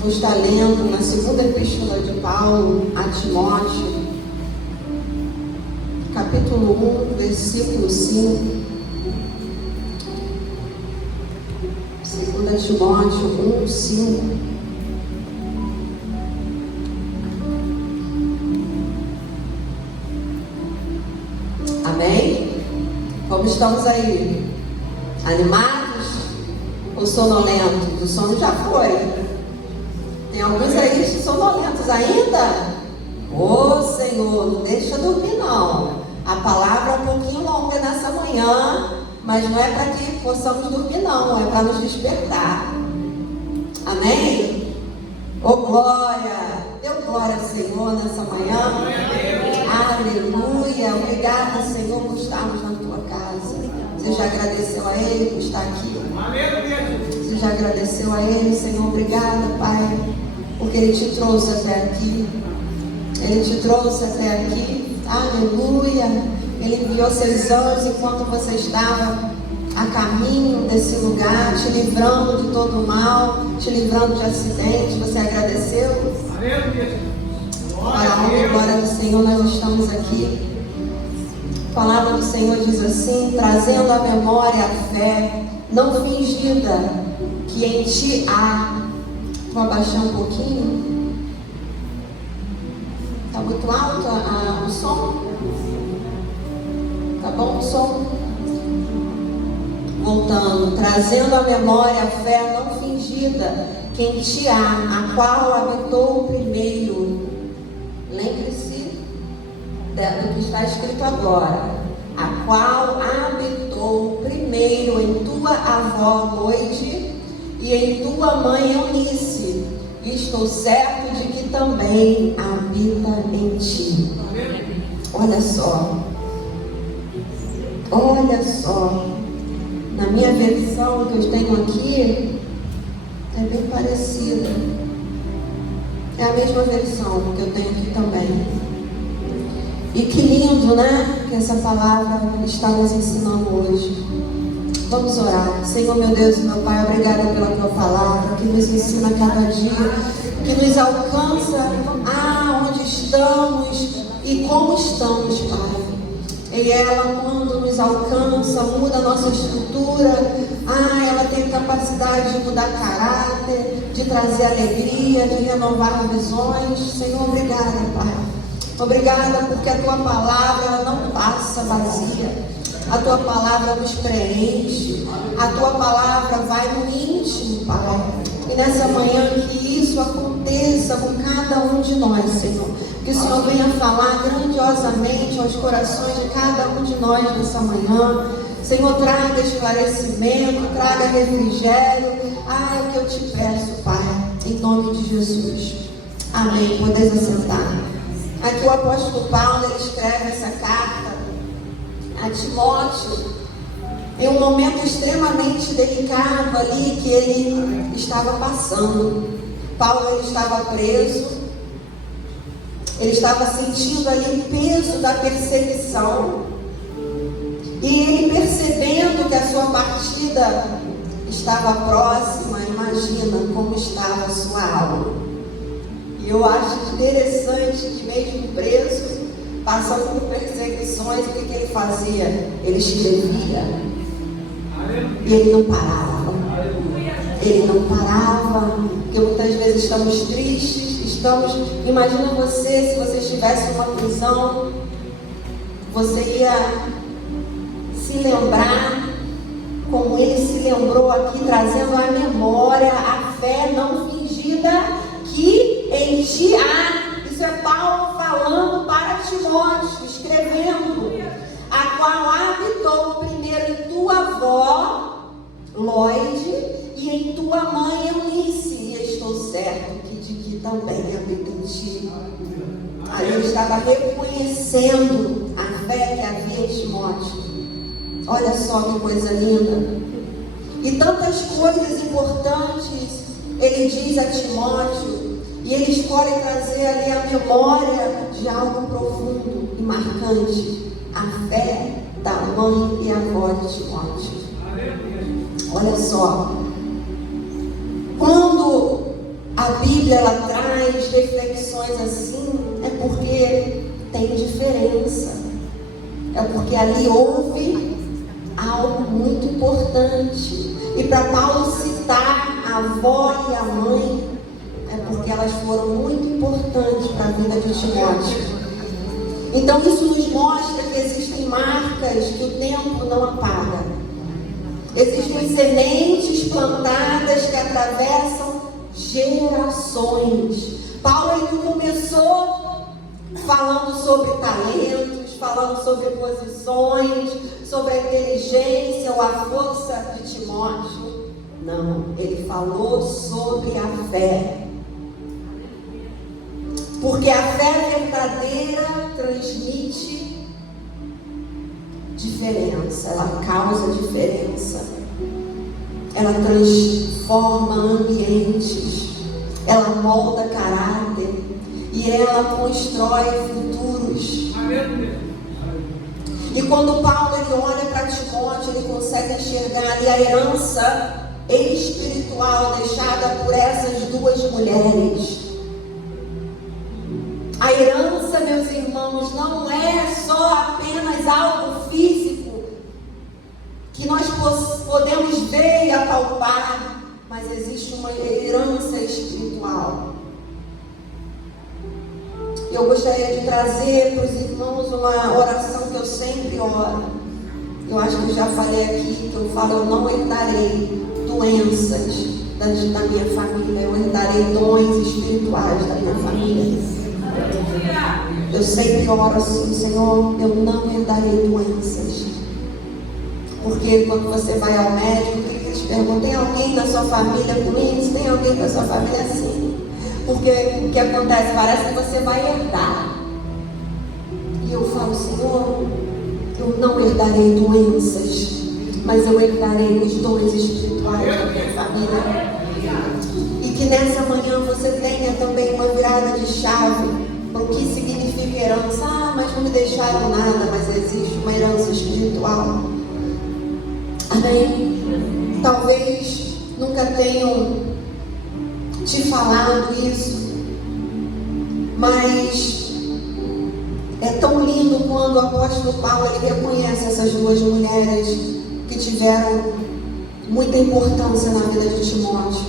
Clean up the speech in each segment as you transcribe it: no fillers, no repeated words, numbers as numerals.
Vou estar lendo na segunda epístola de Paulo a Timóteo, capítulo 1, versículo 5. 2 Timóteo 1, 5. Amém? Como estamos aí? Animados ou sonolentos? O sono já foi. Tem alguns aí sonolentos ainda? Ô Senhor, não deixa dormir não. A palavra é um pouquinho longa nessa manhã, mas não é para que possamos dormir não, é para nos despertar. Amém? Ô glória! Deu glória ao Senhor nessa manhã. Aleluia! Obrigada, Senhor, por estarmos na tua casa. Você já agradeceu a Ele por estar aqui? Você já agradeceu a Ele, Senhor? Obrigada, Pai, porque Ele te trouxe até aqui. Ele te trouxe até aqui. Aleluia! Ele enviou seus anjos enquanto você estava a caminho desse lugar, te livrando de todo o mal, te livrando de acidentes. Você agradeceu? Para a honra e glória do Senhor, nós estamos aqui. A palavra do Senhor diz assim: trazendo à memória a fé não fingida que em ti há. Vou abaixar um pouquinho. Está muito alto o som? Tá bom o som? Voltando, trazendo à memória a fé não fingida que em ti há, a qual habitou primeiro. Lembre-se do que está escrito agora. A qual habitou primeiro em tua avó Loide e em tua mãe Eunice. E estou certo de que também habita em ti. Olha só. Olha só. Na minha versão que eu tenho aqui, é bem parecida. É a mesma versão que eu tenho aqui também. E que lindo, né? Que essa palavra está nos ensinando hoje. Vamos orar. Senhor, meu Deus e meu Pai, obrigada pela tua palavra, que nos ensina cada dia, que nos alcança onde estamos e como estamos, Pai. E ela, quando nos alcança, muda a nossa estrutura. Ela tem capacidade de mudar caráter, de trazer alegria, de renovar visões. Senhor, obrigada, Pai. Obrigada porque a tua palavra ela não passa vazia. A tua palavra nos preenche. A tua palavra vai no íntimo, Pai. E nessa manhã que isso aconteça com cada um de nós, Senhor. Que o Senhor venha falar grandiosamente aos corações de cada um de nós nessa manhã. Senhor, traga esclarecimento, traga refrigério. É o que eu te peço, Pai, em nome de Jesus. Amém. Podeis assentar. Aqui o apóstolo Paulo ele escreve essa carta a Timóteo em um momento extremamente delicado ali que ele estava passando. Paulo ele estava preso. Ele estava sentindo ali o peso da perseguição. E ele percebendo que a sua partida estava próxima, imagina como estava a sua alma. E eu acho interessante que mesmo preso, passando por perseguições, o que ele fazia? Ele escrevia. E ele não parava. Ele não parava, porque muitas vezes estamos tristes. Imagina você, se você estivesse numa prisão, você ia se lembrar como ele se lembrou aqui, trazendo à memória a fé não fingida que em ti há. Isso é Paulo falando para Timóteo, escrevendo, a qual habitou primeiro em tua avó Loide e em tua mãe Eunice, e estou certo que também habita em ti. Aí ele estava reconhecendo a fé que havia em Timóteo. Olha só que coisa linda. E tantas coisas importantes ele diz a Timóteo, e ele escolhe trazer ali a memória de algo profundo e marcante, a fé da mãe e avó de Timóteo. Olha só, quando a a Bíblia ela traz reflexões assim, é porque tem diferença. É porque ali houve algo muito importante. E para Paulo citar a avó e a mãe, é porque elas foram muito importantes para a vida de Timóteo. Então isso nos mostra que existem marcas que o tempo não apaga. Existem sementes plantadas que atravessam gerações. Paulo ele não começou falando sobre talentos, falando sobre posições, sobre a inteligência ou a força de Timóteo. Não, ele falou sobre a fé. Porque a fé verdadeira transmite diferença, ela causa diferença, ela transforma ambientes, ela molda caráter e ela constrói futuros. E quando Paulo ele olha para Timóteo, ele consegue enxergar ali a herança espiritual deixada por essas duas mulheres. A herança, meus irmãos, não é só apenas algo físico que nós podemos ver e apalpar, mas existe uma herança espiritual. Eu gostaria de trazer para os irmãos uma oração que eu sempre oro. Eu acho que eu já falei aqui, que eu falo, eu não herdarei doenças da minha família, eu herdarei dons espirituais da minha família. Eu sempre oro assim, Senhor, eu não herdarei doenças. Porque quando você vai ao médico, o que eles perguntam? Tem alguém da sua família com isso? Tem alguém da sua família assim? Porque o que acontece? Parece que você vai herdar. E eu falo, Senhor, eu não herdarei doenças, mas eu herdarei os dons espirituais da minha família. E que nessa manhã você tenha também uma virada de chave para o que significa herança. Ah, mas não me deixaram nada, mas existe uma herança espiritual. Amém? Talvez nunca tenham te falado isso, mas é tão lindo quando o apóstolo Paulo ele reconhece essas duas mulheres que tiveram muita importância na vida de Timóteo.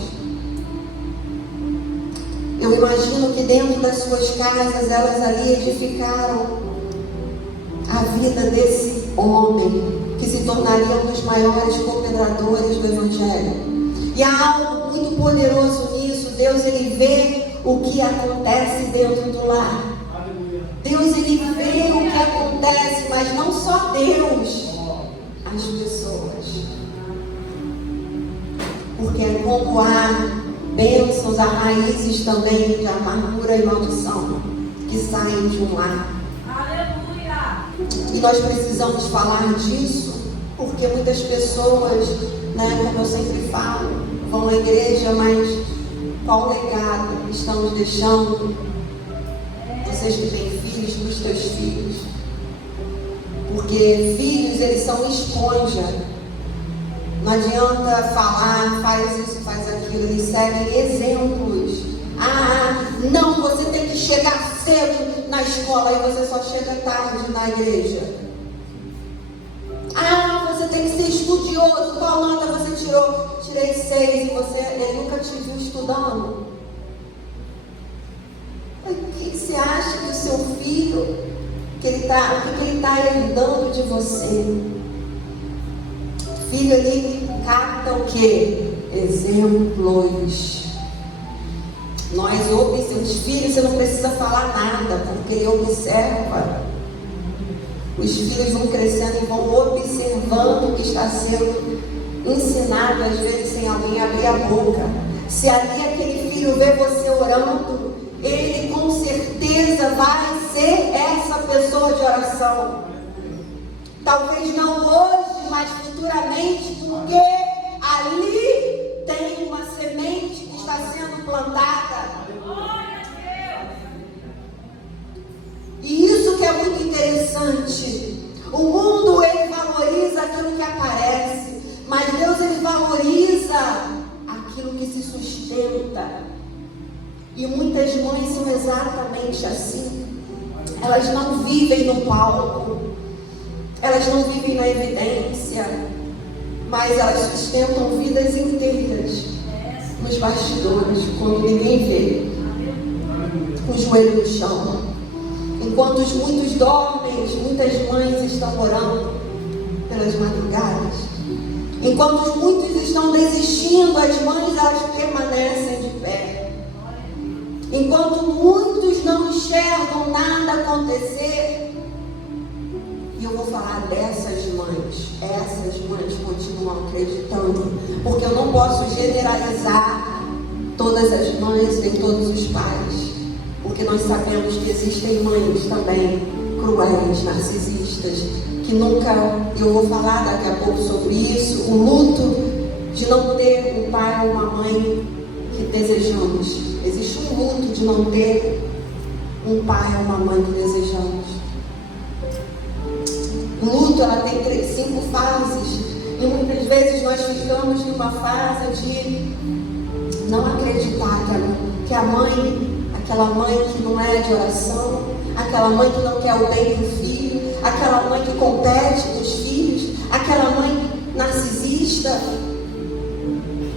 Eu imagino que dentro das suas casas elas ali edificaram a vida desse homem que se tornaria um dos maiores cooperadores do Evangelho. E há algo muito poderoso nisso. Deus ele vê o que acontece dentro do lar. Deus ele vê o que acontece, mas não só Deus, as pessoas. Porque é como há bênçãos, há raízes também de amargura e maldição que saem de um lar. Aleluia! E nós precisamos falar disso, porque muitas pessoas, como eu sempre falo, vão à igreja, mas qual legado estamos deixando? Vocês que têm filhos, para os teus filhos. Porque filhos, eles são esponja. Não adianta falar, faz isso, faz aquilo. Eles seguem exemplos. Ah, não, você tem que chegar cedo na escola e você só chega tarde na igreja. Ah, você tem que ser estudioso. Qual nota você tirou? Tirei 6 e ele nunca te viu estudando. O que você acha que o seu filho, o que ele está herdando de você? Filho, ele capta o quê? Exemplos. Os filhos, você não precisa falar nada, porque ele observa. Os filhos vão crescendo e vão observando o que está sendo ensinado, às vezes sem alguém abrir a boca. Se ali aquele filho vê você orando, ele com certeza vai ser essa pessoa de oração. Talvez não hoje, mas futuramente, porque ali tem uma semente que está sendo plantada. E isso que é muito interessante. O mundo ele valoriza aquilo que aparece, mas Deus ele valoriza aquilo que se sustenta. E muitas mães são exatamente assim. Elas não vivem no palco, elas não vivem na evidência, mas elas sustentam vidas inteiras nos bastidores, quando ninguém vê, com o joelho no chão. Enquanto muitos dormem, muitas mães estão orando pelas madrugadas. Enquanto muitos estão desistindo, as mães elas permanecem de pé. Enquanto muitos não enxergam nada acontecer, e eu vou falar essas mães continuam acreditando, porque eu não posso generalizar todas as mães nem todos os pais, porque nós sabemos que existem mães também cruéis, narcisistas, que nunca, eu vou falar daqui a pouco sobre isso, o luto de não ter um pai ou uma mãe que desejamos. Existe um luto de não ter um pai ou uma mãe que desejamos. O luto, ela tem 5 fases, e muitas vezes nós ficamos numa fase de não acreditar que a mãe, aquela mãe que não é de oração, aquela mãe que não quer o bem do filho, aquela mãe que compete com os filhos, aquela mãe narcisista.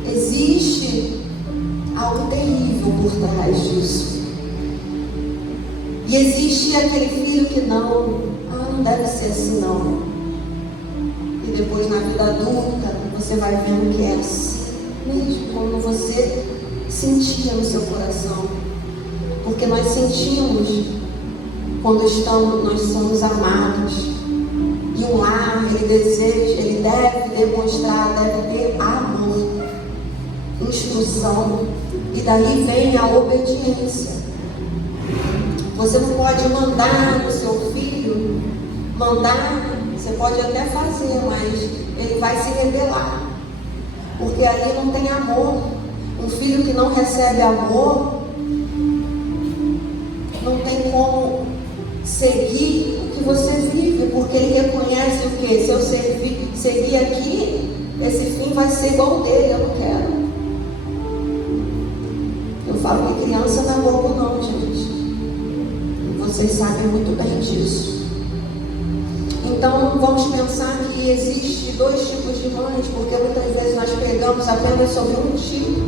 Existe algo terrível por trás disso. E existe aquele filho que não deve ser assim não. E depois na vida adulta, você vai vendo que é assim mesmo, como você sentia no seu coração. Porque nós sentimos quando nós somos amados. E um lar, ele deve demonstrar, deve ter amor, instrução, e daí vem a obediência. Você não pode mandar no seu filho, você pode até fazer, mas ele vai se rebelar, porque ali não tem amor. Um filho que não recebe amor, não tem como seguir o que você vive, porque ele reconhece o que? Se eu seguir aqui, esse fim vai ser igual o dele, eu não quero. Eu falo que criança não é bobo não, gente. E vocês sabem muito bem disso. Então vamos pensar que existe 2 tipos de mães, porque muitas vezes nós pegamos apenas sobre um tipo,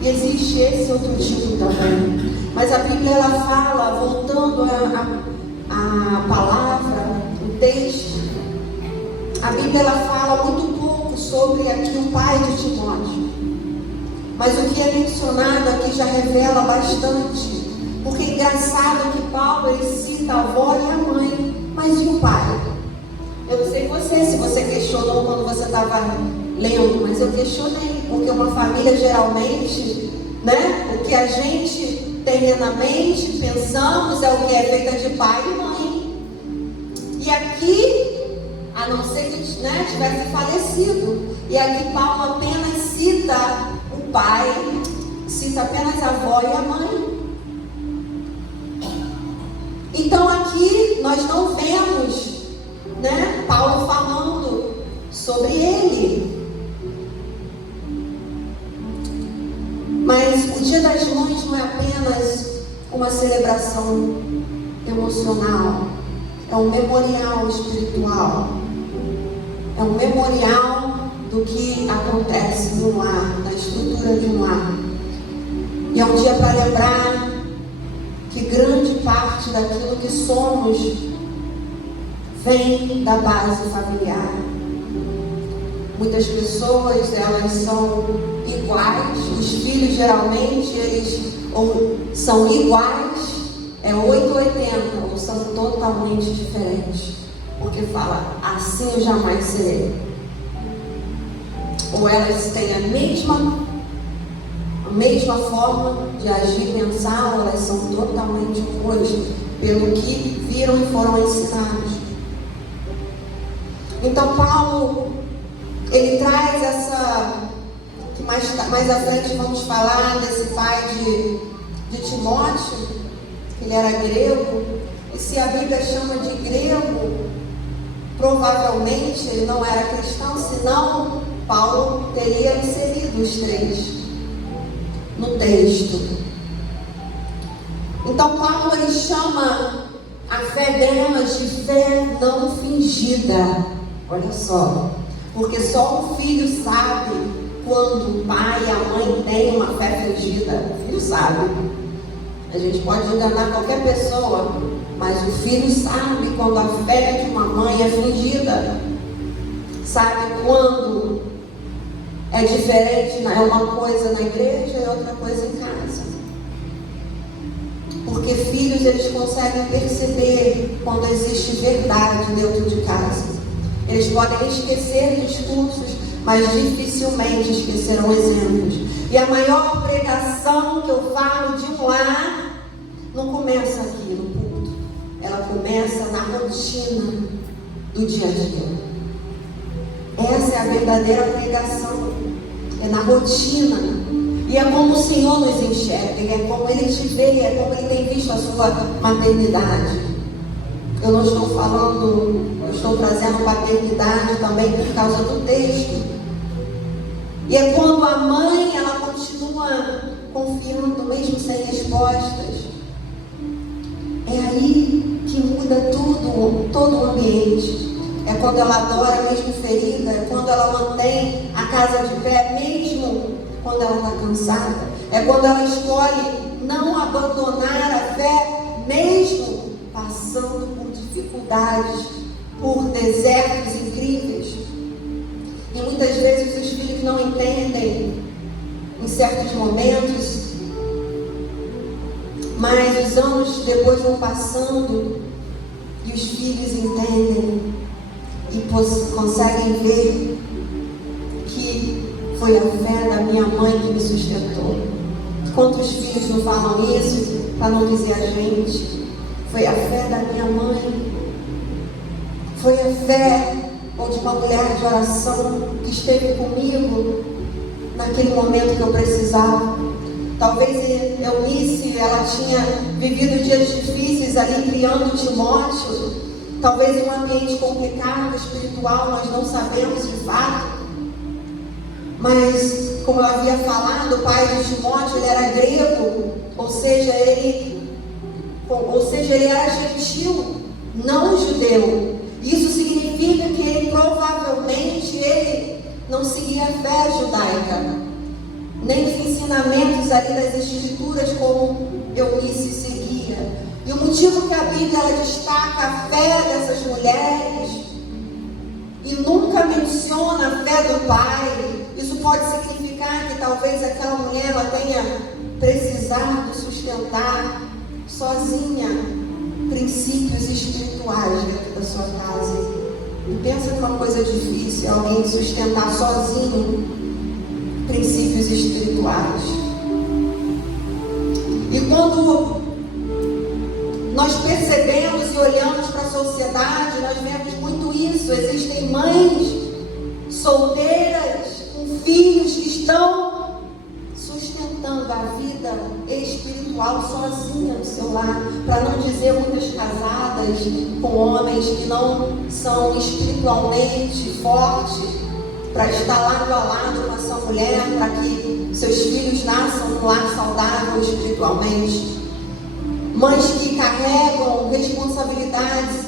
e existe esse outro tipo também. Mas a Bíblia ela fala, voltando a palavra, o texto, a Bíblia ela fala muito pouco sobre aqui o pai de Timóteo. Mas o que é mencionado aqui já revela bastante. Porque é engraçado que Paulo ele cita a avó e a mãe, mas e o pai? Eu não sei se você questionou quando você estava lendo, mas eu questionei, porque uma família geralmente, né, o que a gente tem na mente, pensamos, é o que é feita de pai e mãe. E aqui, a não ser que tivesse falecido, e aqui Paulo apenas cita o pai, cita apenas a avó e a mãe. Então aqui nós não vemos, Paulo falando sobre ele. Mas o Dia das Mães não é apenas uma celebração emocional, é um memorial espiritual, é um memorial do que acontece no lar, na estrutura de um lar. E é um dia para lembrar que grande parte daquilo que somos vem da base familiar. Muitas pessoas, elas são iguais, os filhos geralmente, eles ou são iguais, é 8 ou 80, ou são totalmente diferentes. Porque fala, assim eu jamais serei. Ou elas têm a mesma forma de agir e pensar, ou elas são totalmente opostas pelo que viram e foram ensinados. Então Paulo, ele traz que mais à frente vamos falar desse pai de Timóteo, que ele era grego, e se a Bíblia chama de grego, provavelmente ele não era cristão, senão Paulo teria inserido os 3 no texto. Então Paulo ele chama a fé delas de fé não fingida. Olha só, porque só o filho sabe quando o pai e a mãe têm uma fé fingida. O filho sabe. A gente pode enganar qualquer pessoa, mas o filho sabe quando a fé de uma mãe é fingida. Sabe quando é diferente, é uma coisa na igreja e outra coisa em casa. Porque filhos, eles conseguem perceber quando existe verdade dentro de casa. Eles podem esquecer discursos, mas dificilmente esquecerão exemplos. E a maior pregação que eu falo de um lar não começa aqui no culto. Ela começa na rotina do dia a dia. Essa é a verdadeira pregação. É na rotina. E é como o Senhor nos enxerga, é como Ele te vê, é como Ele tem visto a sua maternidade. Eu não estou falando, eu estou trazendo paternidade também por causa do texto. E é quando a mãe, ela continua confiando, mesmo sem respostas. É aí que muda tudo, todo o ambiente. É quando ela adora mesmo ferida, é quando ela mantém a casa de pé mesmo quando ela está cansada. É quando ela escolhe não abandonar a fé mesmo passando por dificuldades, por desertos incríveis. E muitas vezes os filhos não entendem em certos momentos, mas os anos depois vão passando e os filhos entendem e conseguem ver que foi a fé da minha mãe que me sustentou. Quantos filhos não falam isso para não dizer a gente? Foi a fé da minha mãe. Foi a fé de uma mulher de oração que esteve comigo naquele momento que eu precisava. Talvez Eunice, ela tinha vivido dias difíceis ali criando Timóteo. Talvez um ambiente complicado, espiritual, nós não sabemos de fato. Mas, como eu havia falado, o pai de Timóteo, ele era grego, ou seja, ele era gentil, não judeu. Isso significa que ele provavelmente não seguia a fé judaica, nem os ensinamentos ali das escrituras como Eunice seguia. E o motivo que a Bíblia ela destaca a fé dessas mulheres e nunca menciona a fé do pai, isso pode significar que talvez aquela mulher ela tenha precisado sustentar sozinha princípios espirituais dentro da sua casa. E pensa numa coisa difícil, alguém sustentar sozinho princípios espirituais. E quando nós percebemos e olhamos para a sociedade, nós vemos muito isso. Existem mães solteiras com filhos que estão sustentando a vida espiritual sozinha no seu lar, para não dizer muitas casadas com homens que não são espiritualmente fortes, para estar lado a lado com essa mulher, para que seus filhos nasçam num lar saudável espiritualmente. Mães que carregam responsabilidades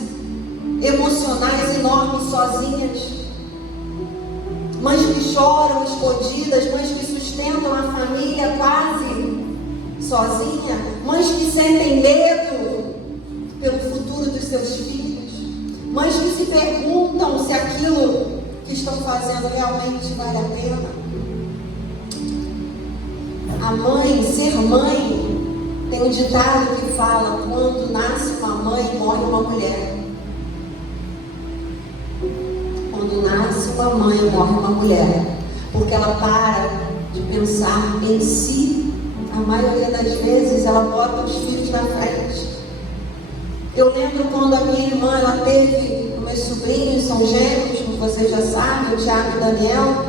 emocionais enormes sozinhas. Mães que choram escondidas, mães que sustentam a família quase sozinha. Mães que sentem medo pelo futuro dos seus filhos. Mães que se perguntam se aquilo que estão fazendo realmente vale a pena. A mãe, ser mãe, tem um ditado que fala: quando nasce uma mãe, morre uma mulher. Quando nasce uma mãe, morre uma mulher. Porque ela para de pensar em si. A maioria das vezes ela bota os filhos na frente. Eu lembro quando a minha irmã, ela teve meus sobrinhos, são gêmeos, como vocês já sabem, o Thiago e o Daniel,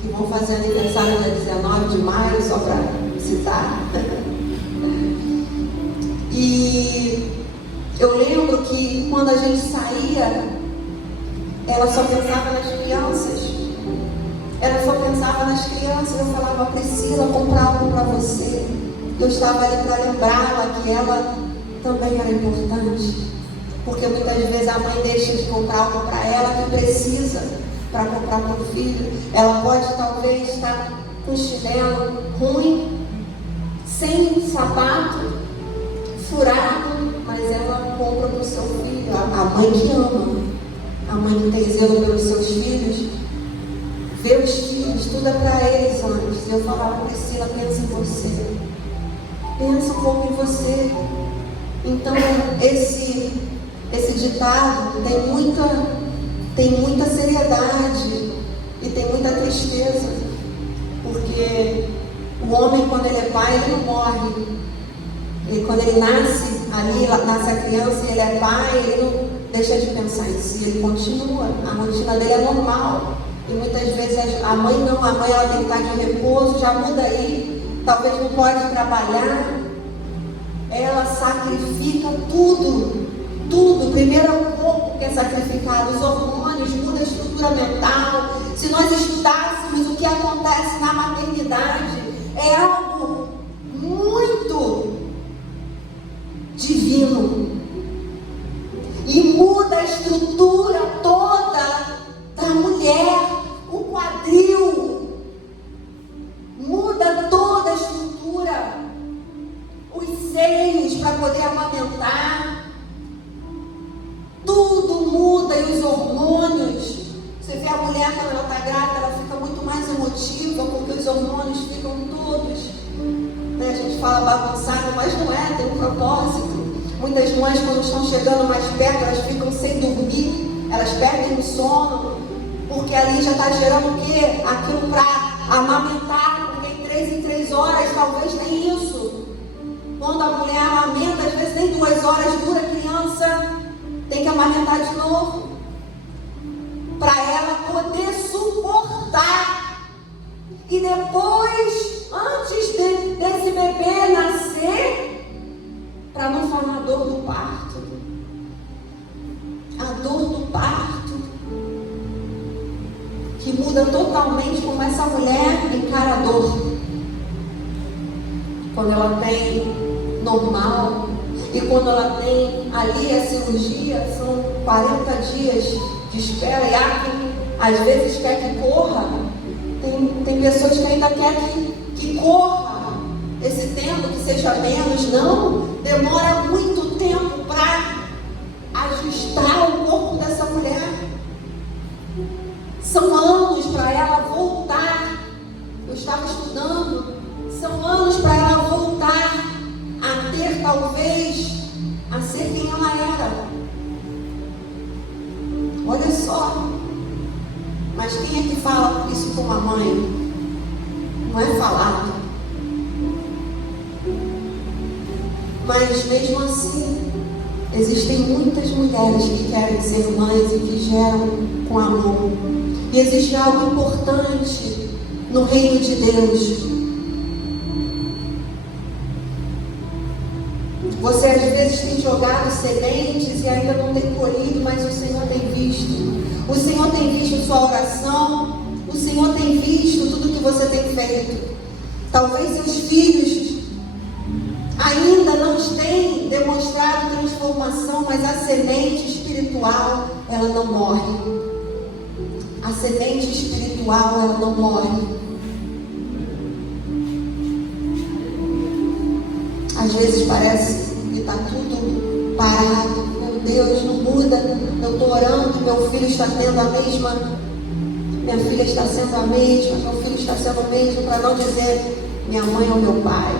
que vão fazer aniversário dia 19 de maio, só para citar. E eu lembro que quando a gente saía, ela só pensava nas crianças. Ela só pensava nas crianças. Eu falava: Priscila, comprar algo para você. eu estava ali para lembrá-la que ela também era importante. Porque muitas vezes a mãe deixa de comprar algo para ela que precisa para comprar para o filho. Ela pode talvez estar com chinelo ruim, sem sapato, furado, mas ela compra para o seu filho. A mãe que ama, a mãe que tem zelo pelos seus filhos, vê os filhos, tudo é para eles antes. Eu falava, Priscila, pensa em você. Pensa um pouco em você. Então, esse ditado tem muita seriedade e tem muita tristeza. Porque o homem, quando ele é pai, ele não morre. E quando ele nasce, ali nasce a criança e ele é pai, ele não deixa de pensar em si, ele continua. A rotina dele é normal. E muitas vezes a mãe não, a mãe ela tem que estar de repouso, já muda aí, talvez não pode trabalhar. Ela sacrifica tudo. Primeiro é o corpo que é sacrificado, os hormônios, muda a estrutura mental. Se nós estudássemos o que acontece na maternidade, é algo muito divino. E muda a estrutura toda da mulher, o quadril, muda toda a estrutura, os seios para poder amamentar, tudo muda e os hormônios. Você vê a mulher quando ela está grávida, ela fica muito mais emotiva porque os hormônios ficam todos, né? A gente fala bagunçado, mas não é, tem um propósito. Muitas mães, quando estão chegando mais perto, elas ficam sem dormir, elas perdem o sono, porque ali já está gerando o quê? Aquilo para amamentar, porque em 3 horas talvez nem isso. Quando a mulher amamenta, às vezes nem 2 horas dura a criança, tem que amamentar de novo, para ela poder suportar. E depois, antes desse bebê nascer, para não falar a dor do parto. A dor do parto, que muda totalmente como essa mulher encara a dor. Quando ela tem normal, e quando ela tem ali a cirurgia, são 40 dias de espera, e há quem às vezes quer que corra. Tem pessoas que ainda querem que corra esse tempo, que seja menos. Não, demora muito tempo para ajustar o corpo dessa mulher. São anos para ela voltar. Eu estava estudando, são anos para ela voltar a ter, talvez, a ser quem ela era. Olha só. Mas quem é que fala isso com a mãe? Não é falado. Mas mesmo assim, existem muitas mulheres que querem ser mães e que geram com amor. E existe algo importante no reino de Deus. Você às vezes tem jogado sementes e ainda não tem colhido, mas o Senhor tem visto. O Senhor tem visto sua oração. O Senhor tem visto tudo que você tem feito. Talvez seus filhos ainda não têm demonstrado transformação, mas a semente espiritual, ela não morre. A semente espiritual, ela não morre. Às vezes parece que está tudo parado. Meu Deus, não muda. Eu estou orando, meu filho está tendo a mesma, minha filha está sendo a mesma, meu filho está sendo o mesmo, para não dizer minha mãe ou meu pai.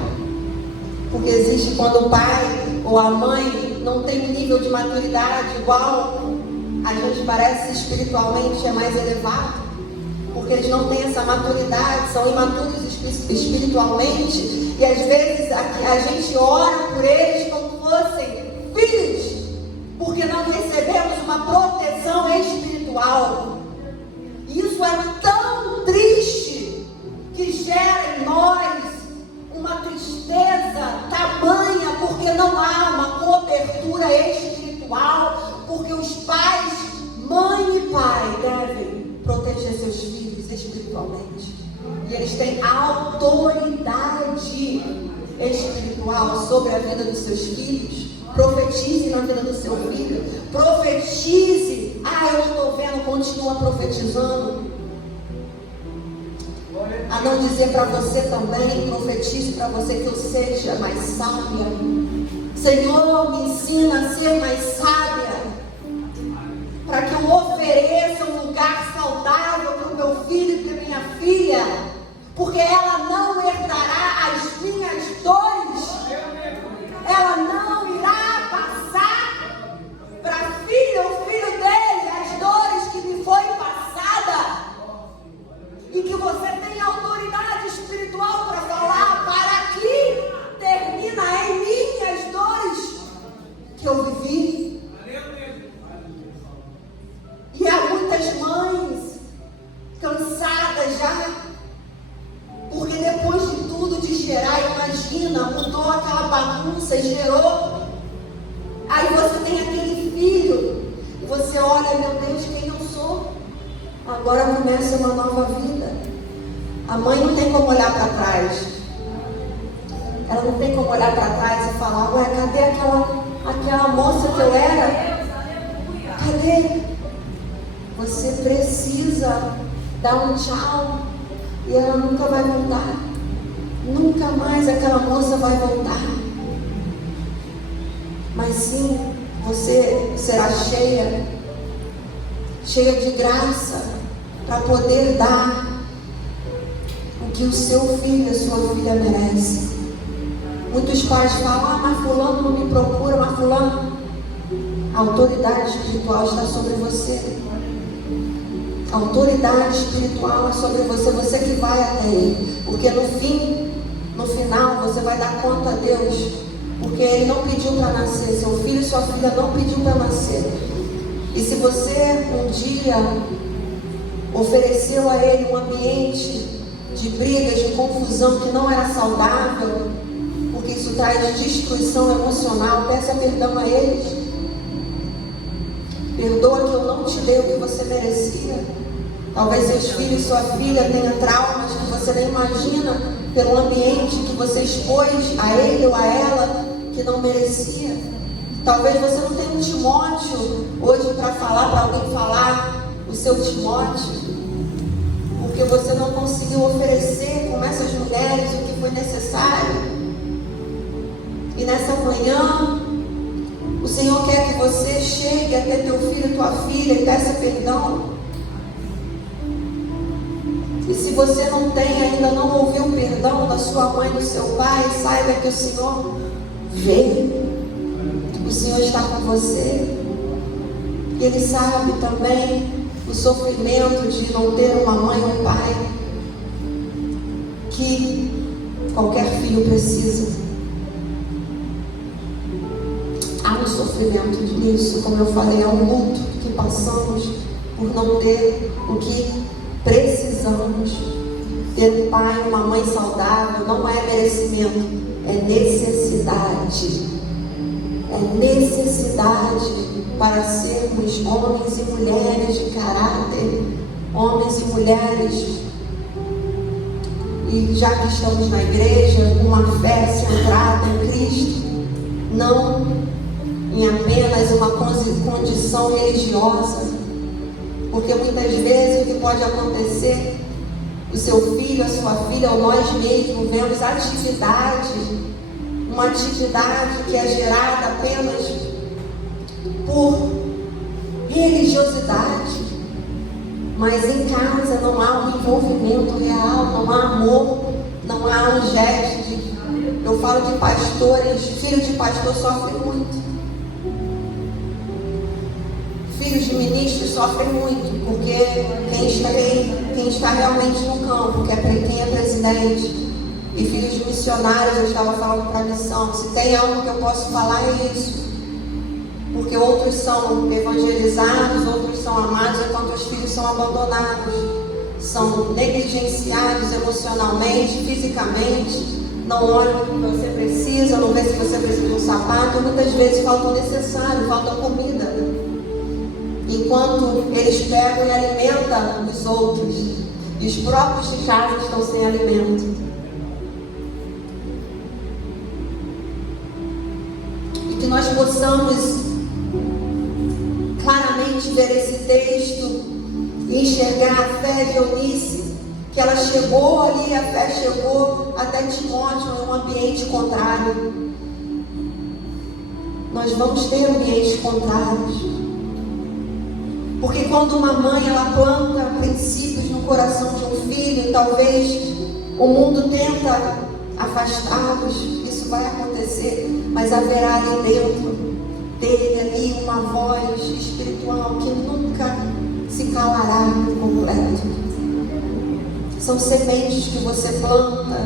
Porque existe quando o pai ou a mãe não tem um nível de maturidade igual, a gente parece espiritualmente é mais elevado, porque eles não têm essa maturidade, são imaturos espiritualmente, e às vezes a gente ora por eles como fossem filhos, porque não recebemos uma proteção espiritual. Isso é tão triste que gera em nós uma tristeza tamanha, porque não há uma cobertura espiritual, porque os pais, mãe e pai, devem proteger seus filhos espiritualmente, e eles têm autoridade espiritual sobre a vida dos seus filhos. Profetize na vida do seu filho. Profetize. Eu não estou vendo, continua profetizando. A não dizer para você também, profetize para você que eu seja mais sábia. Senhor, me ensina a ser mais sábia, para que eu ofereça um lugar saudável para o meu filho e para minha filha, porque ela não herdará as minhas dores. Ela não irá passar para a filha ou filho dele as dores que me foi passada. E que você tenha autoridade espiritual para falar, para que termina em mim as dores que eu vivi. E há muitas mães cansadas já, porque depois de tudo de gerar, imagina, mudou aquela bagunça e gerou. Aí você tem aquele filho e você olha, meu Deus, quem eu sou? Agora começa uma nova vida. A mãe não tem como olhar para trás. Ela não tem como olhar para trás e falar, ué, cadê aquela moça que eu era? Cadê? Você precisa dar um tchau e ela nunca vai voltar. Nunca mais aquela moça vai voltar. Mas sim, você será cheia de graça para poder dar o que o seu filho, a sua filha merece. Muitos pais falam, mas fulano não me procura, mas fulano. A autoridade espiritual está sobre você. A autoridade espiritual é sobre você, você que vai até ele. Porque no final, você vai dar conta a Deus. Porque ele não pediu para nascer, seu filho e sua filha não pediu para nascer. E se você um dia ofereceu a ele um ambiente de brigas, de confusão que não era saudável, porque isso traz destruição emocional, peça perdão a eles. Perdoa que eu não te dei o que você merecia. Talvez seus filhos e sua filha tenham traumas que você nem imagina pelo ambiente que você expôs a ele ou a ela que não merecia. Talvez você não tenha um Timóteo hoje para falar, para alguém falar o seu Timóteo, porque você não conseguiu oferecer com essas mulheres o que foi necessário. E nessa manhã, o Senhor quer que você chegue até teu filho e tua filha e peça perdão. E se você não tem, ainda não ouviu o perdão da sua mãe, do seu pai, saiba que o Senhor veio. O Senhor está com você. E Ele sabe também o sofrimento de não ter uma mãe ou um pai que qualquer filho precisa. Há um sofrimento nisso, como eu falei, há um luto que passamos por não ter o que precisamos. Ter um pai e uma mãe saudável não é merecimento, é necessidade. É necessidade para sermos homens e mulheres de caráter, homens e mulheres. E já que estamos na igreja, com uma fé centrada em Cristo, não em apenas uma condição religiosa, porque muitas vezes o que pode acontecer, o seu filho, a sua filha, ou nós mesmos vemos uma atividade que é gerada apenas por religiosidade, mas em casa não há um envolvimento real, não há amor, não há um gesto de... Eu falo de pastores, filhos de pastor sofrem muito. Filhos de ministros sofrem muito, porque quem está realmente no campo, quem é presidente, e filhos de missionários, eu estava falando para a missão, se tem algo que eu posso falar é isso, porque outros são evangelizados, outros são amados, enquanto os filhos são abandonados, são negligenciados emocionalmente, fisicamente, não olham o que você precisa, não vê se você precisa de um sapato, e muitas vezes falta o necessário, falta comida, enquanto eles pegam e alimentam os outros, e os próprios de casa estão sem alimento. precisamos claramente ver esse texto e enxergar a fé de Eunice, que ela chegou ali, a fé chegou até Timóteo em um ambiente contrário. Nós vamos ter ambientes contrários, porque quando uma mãe ela planta princípios no coração de um filho, talvez o mundo tenta afastá-los, isso vai acontecer, mas haverá ali dentro dele ali uma voz espiritual que nunca se calará por completo. São sementes que você planta,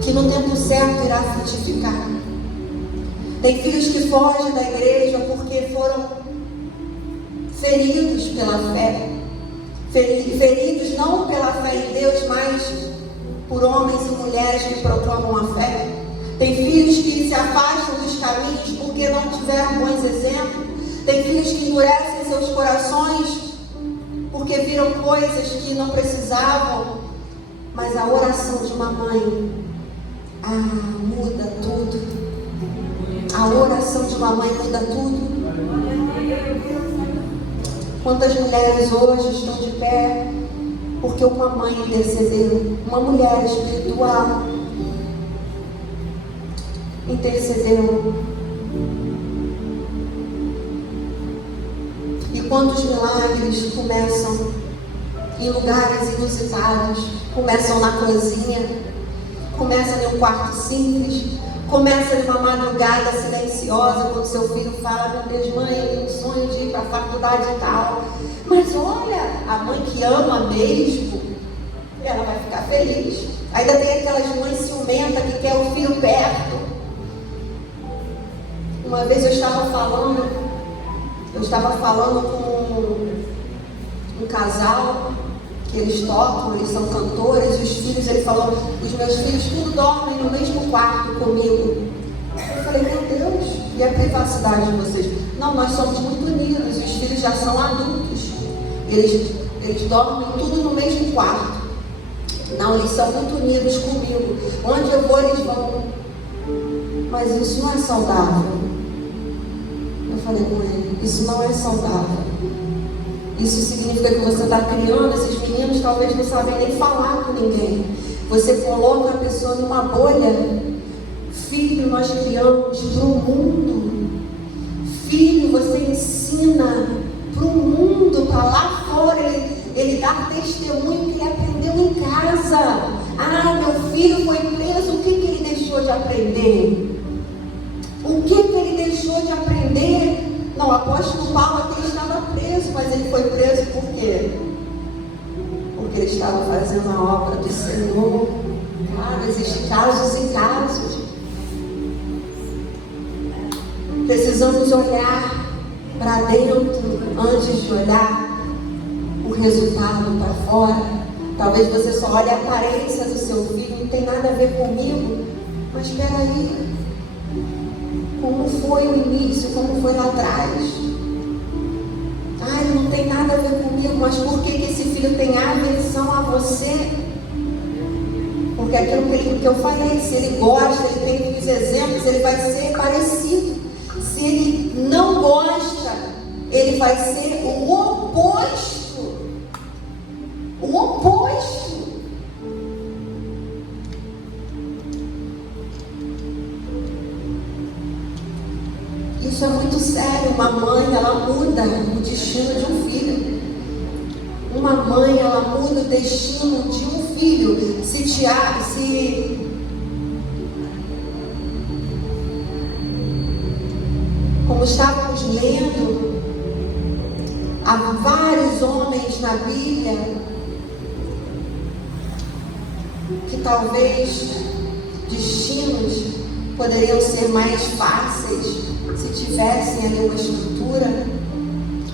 que no tempo certo irá frutificar. Tem filhos que fogem da igreja porque foram feridos pela fé, feridos não pela fé em Deus, mas por homens e mulheres que proclamam a fé. Tem filhos que se afastam dos caminhos porque não tiveram bons exemplos. Tem filhos que endurecem seus corações porque viram coisas que não precisavam. Mas a oração de uma mãe, muda tudo. A oração de uma mãe muda tudo. Quantas mulheres hoje estão de pé porque uma mãe intercedeu, uma mulher espiritual intercedeu. E quantos milagres começam em lugares inusitados, começam na cozinha, começam em um quarto simples, começa em uma madrugada silenciosa, quando seu filho fala: meu Deus, mãe, eu tenho um sonho de ir para a faculdade e tal. Mas olha, a mãe que ama mesmo, ela vai ficar feliz. Ainda tem aquelas mães ciumentas que quer o filho perto. Uma vez eu estava falando com um casal, que eles tocam, eles são cantores, e os filhos, ele falou: os meus filhos tudo dormem no mesmo quarto comigo. Eu falei: meu Deus, e a privacidade de vocês? Não, nós somos muito unidos, os filhos já são adultos, eles dormem tudo no mesmo quarto. Não, eles são muito unidos comigo, onde eu vou eles vão. Mas isso não é saudável. Eu falei com ele: isso não é saudável. Isso significa que você está criando, esses meninos talvez não sabem nem falar com ninguém. Você coloca a pessoa numa bolha. Filho, nós criamos para o mundo. Filho, você ensina para o mundo, para lá fora. Ele dá testemunho que ele aprendeu em casa. Meu filho foi preso, o que ele deixou de aprender? O que ele deixou de aprender? Não, o apóstolo Paulo aqui estava preso, mas ele foi preso por quê? Porque ele estava fazendo a obra do Senhor. Claro, existem casos e casos. Precisamos olhar para dentro antes de olhar o resultado para fora. Talvez você só olhe a aparência do seu filho, não tem nada a ver comigo. Mas espera aí. Como foi o início, como foi lá atrás? Não tem nada a ver comigo, mas por que esse filho tem aversão a você? Porque aquilo que eu falei, se ele gosta, ele tem os exemplos, ele vai ser parecido. Se ele não gosta, ele vai ser o oposto. O oposto. Isso é muito sério. Uma mãe, ela muda o destino de um filho. Uma mãe, ela muda o destino de um filho. Como estávamos lendo, há vários homens na Bíblia que talvez destinos poderiam ser mais fáceis se tivessem ali uma estrutura,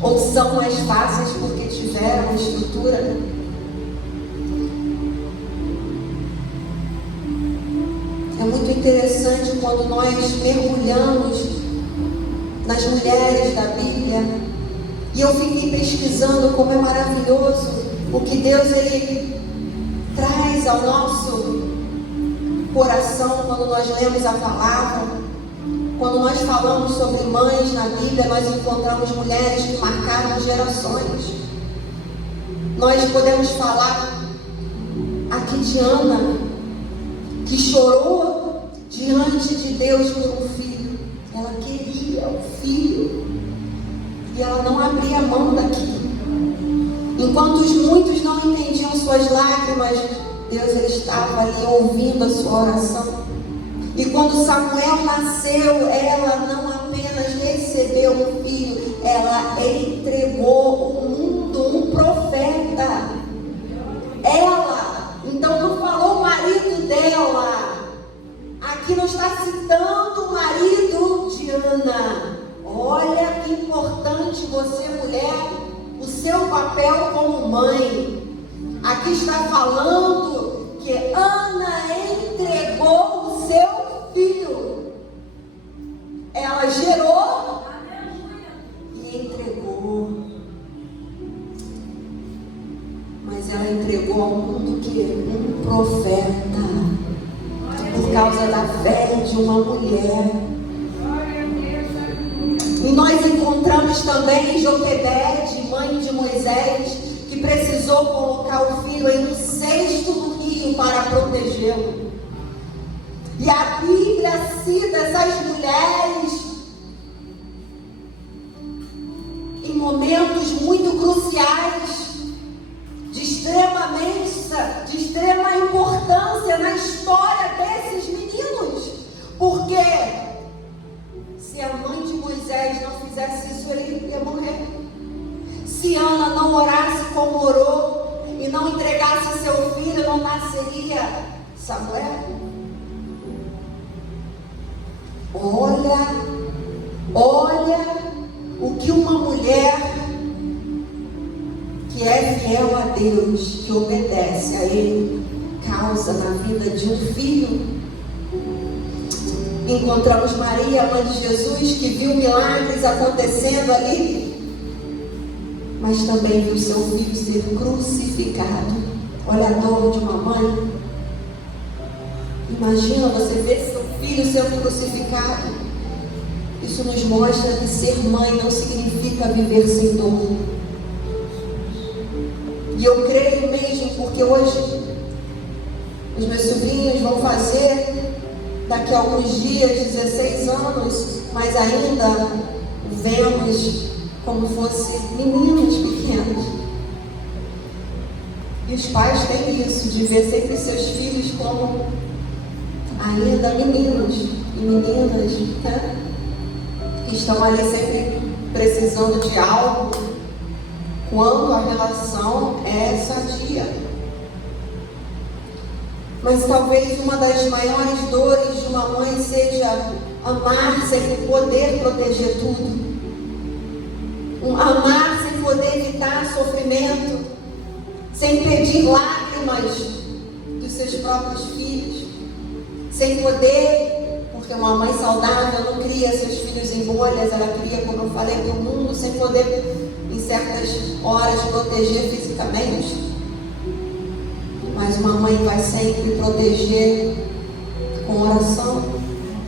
ou são mais fáceis porque tiveram uma estrutura. É muito interessante quando nós mergulhamos nas mulheres da Bíblia, e eu fiquei pesquisando como é maravilhoso o que Deus ele traz ao nosso coração quando nós lemos a palavra. Quando nós falamos sobre mães na Bíblia, nós encontramos mulheres que marcaram gerações. Nós podemos falar aqui de Ana, que chorou diante de Deus por um filho. Ela queria um filho e ela não abria mão daquilo. Enquanto muitos não entendiam suas lágrimas, Deus ele estava ali ouvindo a sua oração. E quando Samuel nasceu, ela não apenas recebeu um filho, ela entregou o mundo, um profeta. Ela, então não falou o marido dela. Aqui não está citando o marido de Ana. Olha que importante você, mulher, o seu papel como mãe. Aqui está falando que Ana entregou o seu filho. Ela gerou e entregou. Mas ela entregou ao mundo que um profeta, por causa da fé de uma mulher. E nós encontramos também Joquebede, mãe de Moisés, que precisou colocar o filho em um cesto do rio para protegê-lo. E a Bíblia cita essas mulheres em momentos muito cruciais, de extrema importância na história desses meninos. Porque se a mãe de Moisés não fizesse isso, ele ia morrer. Se Ana não orasse como orou e não entregasse seu filho, não nasceria Samuel. Olha o que uma mulher que é fiel a Deus, que obedece a Ele, causa na vida de um filho. Encontramos Maria, mãe de Jesus, que viu milagres acontecendo ali, mas também viu seu filho ser crucificado. Olha a dor de uma mãe. Imagina você ver seu filho sendo crucificado. Isso nos mostra que ser mãe não significa viver sem dor. E eu creio mesmo, porque hoje os meus sobrinhos vão fazer daqui a alguns dias 16 anos, mas ainda vemos como fossem meninos pequenos. E os pais têm isso, de ver sempre seus filhos como ainda meninos e meninas, né? Que estão ali sempre precisando de algo, quando a relação é sadia. Mas talvez uma das maiores dores de uma mãe seja amar sem poder proteger tudo. Amar sem poder evitar sofrimento, sem pedir lágrimas dos seus próprios filhos, sem poder, porque uma mãe saudável não cria seus filhos em bolhas, ela cria, como eu falei, para o mundo, sem poder em certas horas proteger fisicamente. Mas uma mãe vai sempre proteger com oração.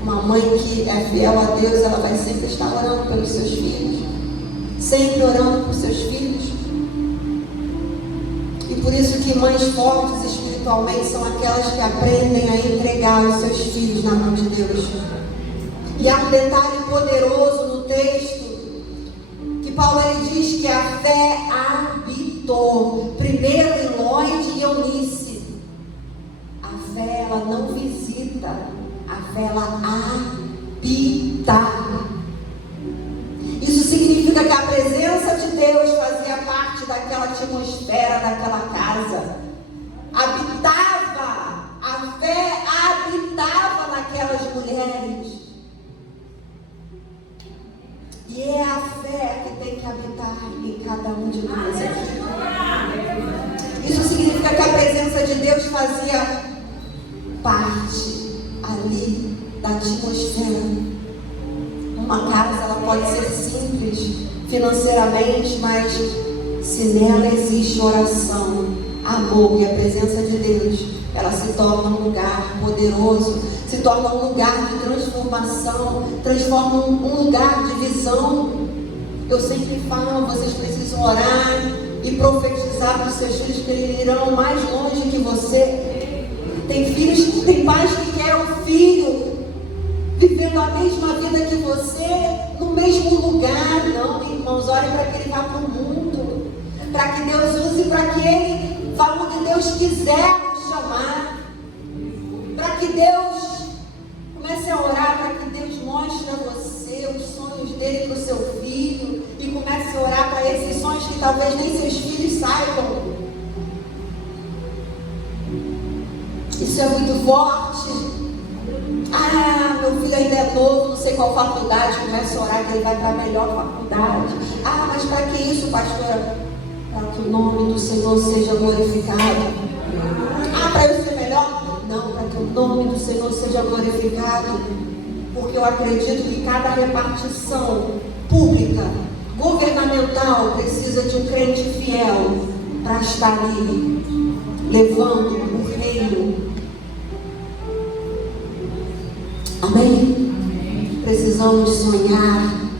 Uma mãe que é fiel a Deus, ela vai sempre estar orando pelos seus filhos, sempre orando por seus filhos. E por isso que mães fortes espiritualmente são aquelas que aprendem a entregar os seus filhos na mão de Deus. E há um detalhe poderoso no texto, que Paulo ele diz que a fé habitou primeiro em Lóide e Eunice. A fé ela não visita, a fé ela habita. Isso significa que a presença de Deus fazia parte daquela atmosfera, daquela casa. Habitava, a fé habitava naquelas mulheres. E é a fé que tem que habitar em cada um de nós aqui. Isso significa que a presença de Deus fazia parte ali da atmosfera. Uma casa ela pode ser simples financeiramente, mas se nela existe oração, amor e a presença de Deus, ela se torna um lugar poderoso, se torna um lugar de transformação, transforma um lugar de visão. Eu sempre falo, vocês precisam orar e profetizar para os seus filhos que eles irão mais longe que você. Tem filhos, tem pais que querem um filho vivendo a mesma vida que você, no mesmo lugar. Não, irmãos, olhem para que ele vá para o mundo, para que Deus use, para que ele vá onde Deus quiser chamar, para que Deus comece a orar, para que Deus mostre a você os sonhos dele para o seu filho, e comece a orar para esses sonhos que talvez nem seus filhos saibam. Isso é muito forte. Ah, meu filho ainda é novo, não sei qual faculdade. Comece a orar que ele vai para a melhor faculdade. Ah, mas para que isso, pastora? Para que o nome do Senhor seja glorificado. Ah, para eu ser melhor? Não, para que o nome do Senhor seja glorificado. Porque eu acredito que cada repartição pública, governamental, precisa de um crente fiel para estar ali, levando o reino. Amém? Precisamos sonhar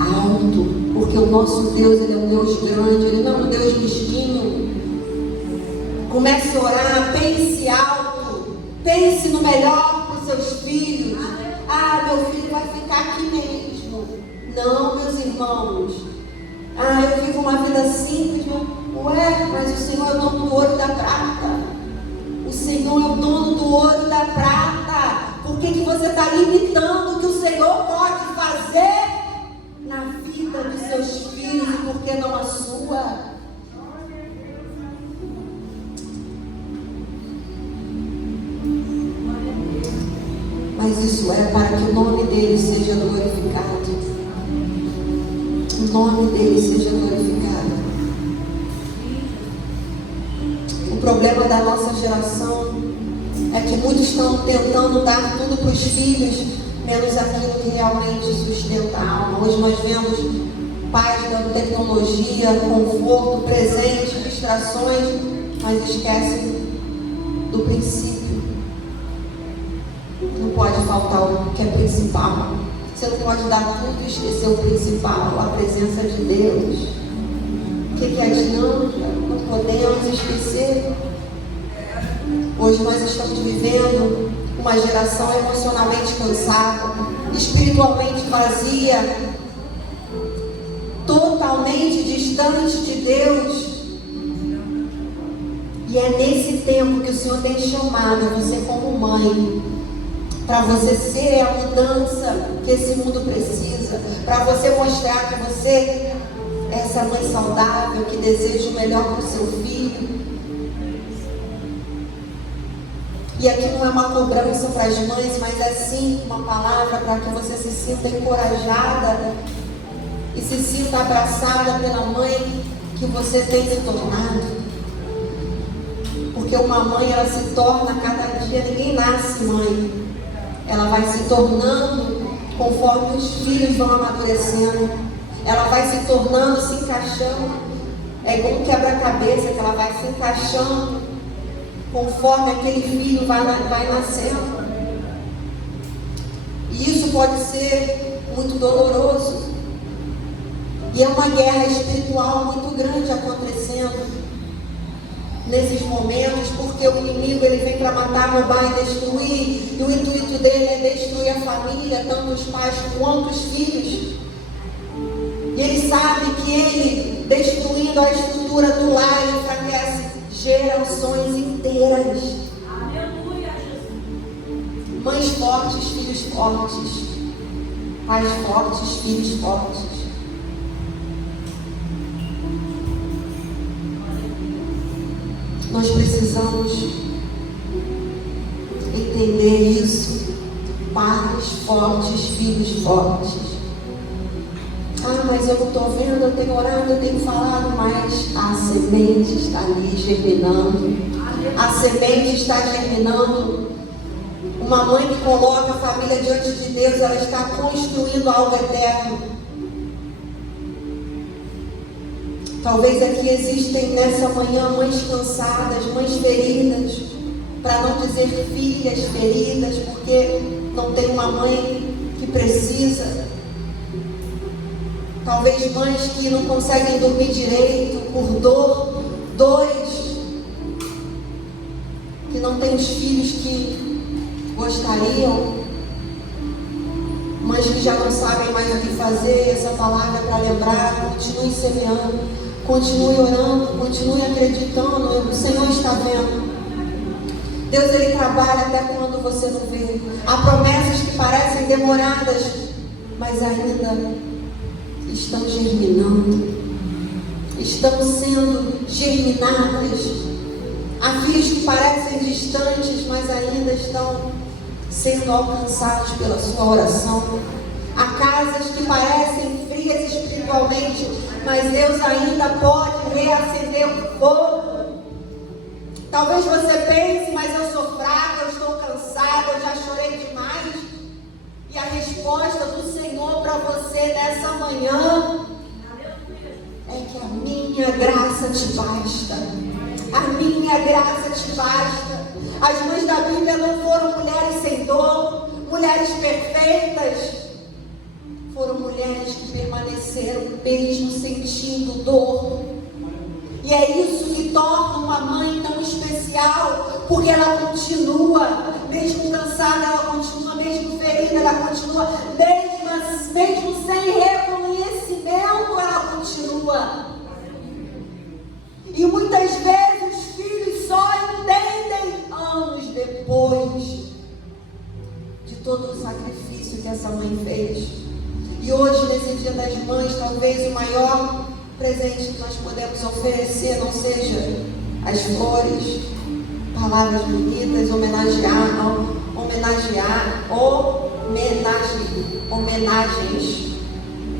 alto, porque o nosso Deus, ele é um Deus grande, ele não é um Deus mesquinho. Comece a orar, pense alto, pense no melhor para os seus filhos. Ah, meu filho vai ficar aqui mesmo. Não, meus irmãos. Ah, eu vivo uma vida simples. Ué, mas o Senhor é o dono do ouro e da prata. O Senhor é o dono do ouro e da prata. Por que você está limitando o que o Senhor pode fazer na vida dos seus filhos e por que não a sua? Mas isso é para que o nome dele seja glorificado. O nome dele seja glorificado. O problema da nossa geração é que muitos estão tentando dar tudo para os filhos, menos aquilo que realmente sustenta a alma. Hoje nós vemos pais dando tecnologia, conforto, presente, distrações, mas esquecem do princípio. Não pode faltar o que é principal. Você não pode dar tudo e esquecer o principal, a presença de Deus. O que adianta? Não podemos esquecer. Hoje nós estamos vivendo uma geração emocionalmente cansada, espiritualmente vazia, totalmente distante de Deus. E é nesse tempo que o Senhor tem chamado você como mãe, para você ser a mudança que esse mundo precisa, para você mostrar que você é essa mãe saudável, que deseja o melhor para o seu filho. E aqui não é uma cobrança para as mães, mas é sim uma palavra para que você se sinta encorajada e se sinta abraçada pela mãe que você tem se tornado. Porque uma mãe, ela se torna a cada dia, ninguém nasce mãe. Ela vai se tornando conforme os filhos vão amadurecendo. Ela vai se tornando, se encaixando. É igual um quebra-cabeça que ela vai se encaixando conforme aquele filho vai nascendo. E isso pode ser muito doloroso. E é uma guerra espiritual muito grande acontecendo nesses momentos, porque o inimigo ele vem para matar, roubar e destruir. E o intuito dele é destruir a família, tanto os pais quanto os filhos. E ele sabe que ele, destruindo a estrutura do lar, ele enfraquece gerações inteiras. Aleluia, Jesus. Mães fortes, filhos fortes. Pais fortes, filhos fortes. Nós precisamos entender isso. Pais fortes, filhos fortes. Ah, mas eu não estou vendo, eu tenho orado, eu tenho falado, mas a semente está ali germinando. A semente está germinando. Uma mãe que coloca a família diante de Deus, ela está construindo algo eterno. Talvez aqui existem nessa manhã mães cansadas, mães feridas, para não dizer filhas feridas, porque não tem uma mãe que precisa. Talvez mães que não conseguem dormir direito por dores, que não têm os filhos que gostariam, mães que já não sabem mais o que fazer. Essa palavra é para lembrar: continue semeando, continue orando, continue acreditando. O Senhor está vendo. Deus, Ele trabalha até quando você não vê. Há promessas que parecem demoradas, mas ainda estão germinando, estão sendo germinadas. Há filhos que parecem distantes, mas ainda estão sendo alcançados pela sua oração. Há casas que parecem frias espiritualmente, mas Deus ainda pode reacender o fogo. Talvez você pense: mas eu sou fraca, eu estou cansada, eu já chorei demais. E a resposta do Senhor para você nessa manhã é que a minha graça te basta. A minha graça te basta. As mães da Bíblia não foram mulheres sem dor, mulheres perfeitas. Foram mulheres que permaneceram mesmo sentindo dor. E é isso que torna uma mãe tão especial, porque ela continua, mesmo cansada, ela continua, mesmo ferida, ela continua, mesmo sem reconhecimento, ela continua. E muitas vezes os filhos só entendem anos depois de todo o sacrifício que essa mãe fez. E hoje, nesse Dia das Mães, talvez o maior presente que nós podemos oferecer não seja as flores, palavras bonitas, homenagens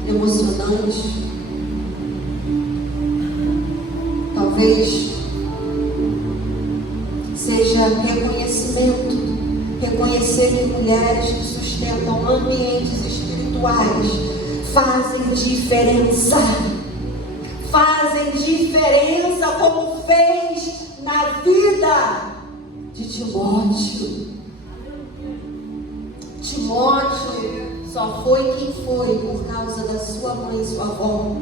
emocionantes. Talvez seja reconhecimento, reconhecer que mulheres que sustentam ambientes espirituais fazem diferença. Fazem diferença, como fez na vida de Timóteo. Timóteo só foi quem foi por causa da sua mãe e sua avó.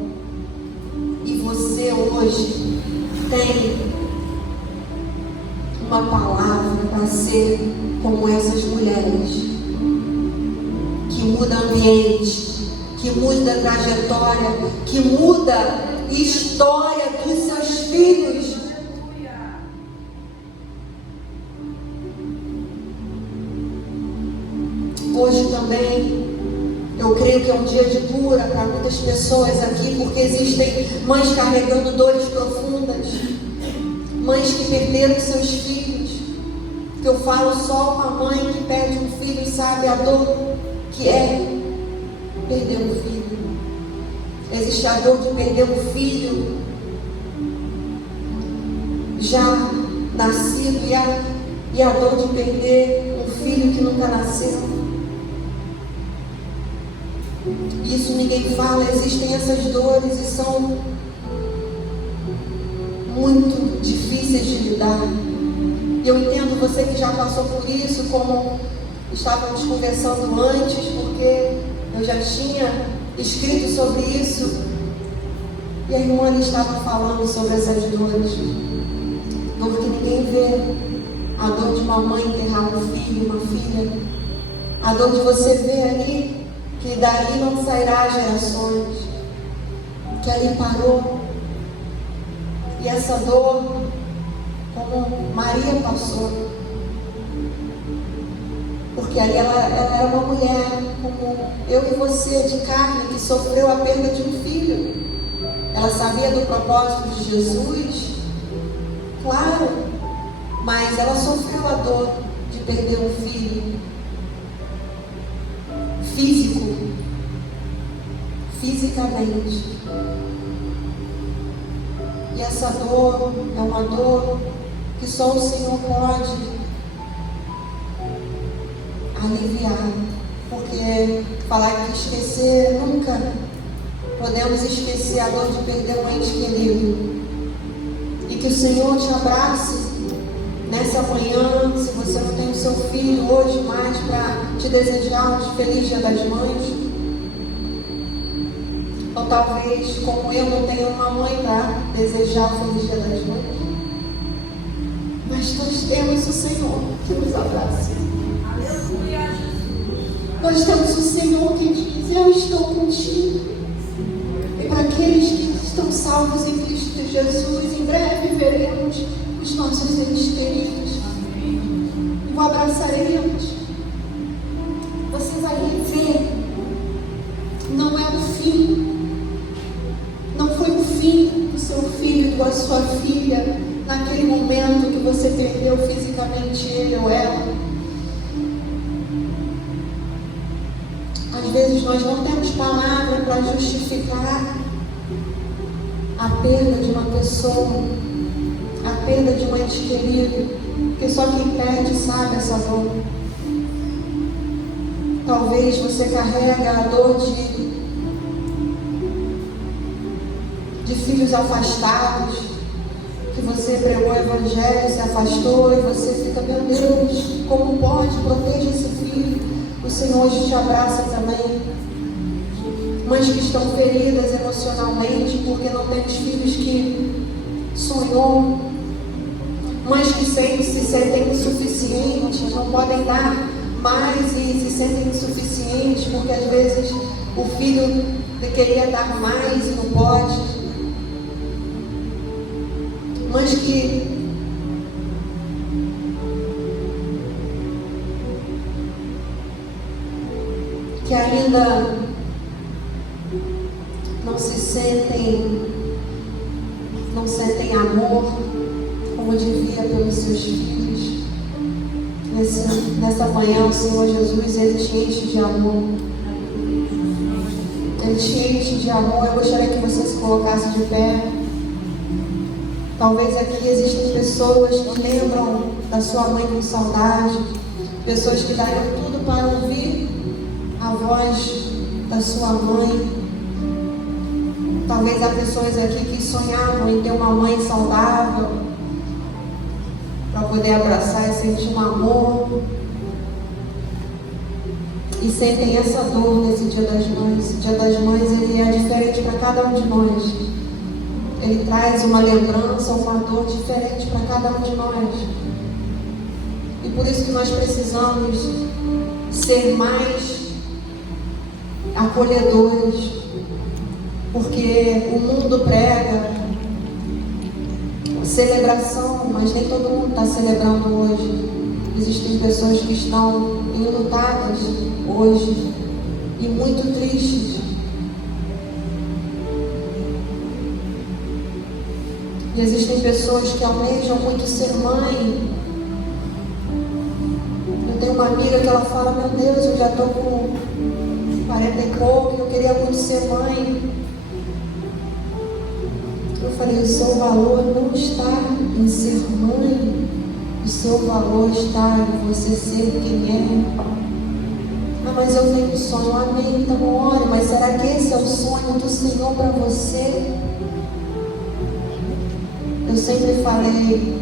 E você hoje tem uma palavra para ser como essas mulheres, que muda ambiente, que muda trajetória, que muda história dos seus filhos. Hoje também eu creio que é um dia de cura para muitas pessoas aqui, porque existem mães carregando dores profundas, mães que perderam seus filhos. Que eu falo, só uma mãe que perde um filho sabe a dor que é perder um filho. Existe a dor de perder um filho já nascido e a dor de perder um filho que nunca nasceu. Isso ninguém fala. Existem essas dores e são muito difíceis de lidar. Eu entendo você que já passou por isso, como estávamos conversando antes, porque eu já tinha escrito sobre isso, e a irmã estava falando sobre essas dores, dor que ninguém vê, a dor de uma mãe enterrar um filho, uma filha, a dor de você ver ali que dali não sairá gerações, que ali parou. E essa dor, como Maria passou, porque ali ela era uma mulher como eu e você, de carne, que sofreu a perda de um filho. Ela sabia do propósito de Jesus, claro, mas ela sofreu a dor de perder um filho fisicamente. E essa dor é uma dor que só o Senhor pode aliviar, porque falar que esquecer nunca podemos esquecer a dor de perder um ente querido. E que o Senhor te abrace nessa manhã. Se você não tem o seu filho hoje mais para te desejar um feliz Dia das Mães, ou talvez, como eu, não tenha uma mãe para desejar um feliz Dia das Mães, mas nós temos o Senhor que nos abraça. Aleluia, Jesus. Nós temos o Senhor que diz: eu estou contigo. E para aqueles que estão salvos em Cristo Jesus, em breve veremos os nossos entes queridos. O abraçaremos. Você vai ver. Não é o fim. Não foi o fim do seu filho e da sua filha naquele momento que você perdeu fisicamente ele ou ela. Às vezes nós não temos palavra para justificar a perda de uma pessoa, a perda de um ente querido, porque só quem perde sabe essa dor. Talvez você carrega a dor de filhos afastados, que você pregou o Evangelho, se afastou e você fica: meu Deus, como pode? Proteja esse filho. O Senhor hoje te abraça também. Mães que estão feridas emocionalmente porque não têm os filhos que sonhou. Mães que se sentem insuficientes, não podem dar mais e se sentem insuficientes porque às vezes o filho queria dar mais e não pode. Mães que ainda não sentem amor como devia pelos seus filhos. Nessa manhã o Senhor Jesus, Ele te enche de amor. Ele te enche de amor. Eu gostaria que você se colocasse de pé. Talvez aqui existam pessoas que lembram da sua mãe com saudade, pessoas que dariam tudo para ouvir a voz da sua mãe. Talvez há pessoas aqui que sonhavam em ter uma mãe saudável, para poder abraçar e sentir um amor, e sentem essa dor nesse Dia das Mães. O Dia das Mães, ele é diferente para cada um de nós. Ele traz uma lembrança, uma dor diferente para cada um de nós. E por isso que nós precisamos ser mais acolhedores. Porque o mundo prega celebração, mas nem todo mundo está celebrando hoje. Existem pessoas que estão enlutadas hoje e muito tristes. E existem pessoas que almejam muito ser mãe. Eu tenho uma amiga que ela fala: meu Deus, eu já estou com 40 e pouco, eu queria muito ser mãe. Eu falei: o seu valor não está em ser mãe, o seu valor está em você ser quem é. Ah, mas eu tenho um sonho. Amém, então ore. Mas será que esse é o sonho do Senhor para você? Eu sempre falei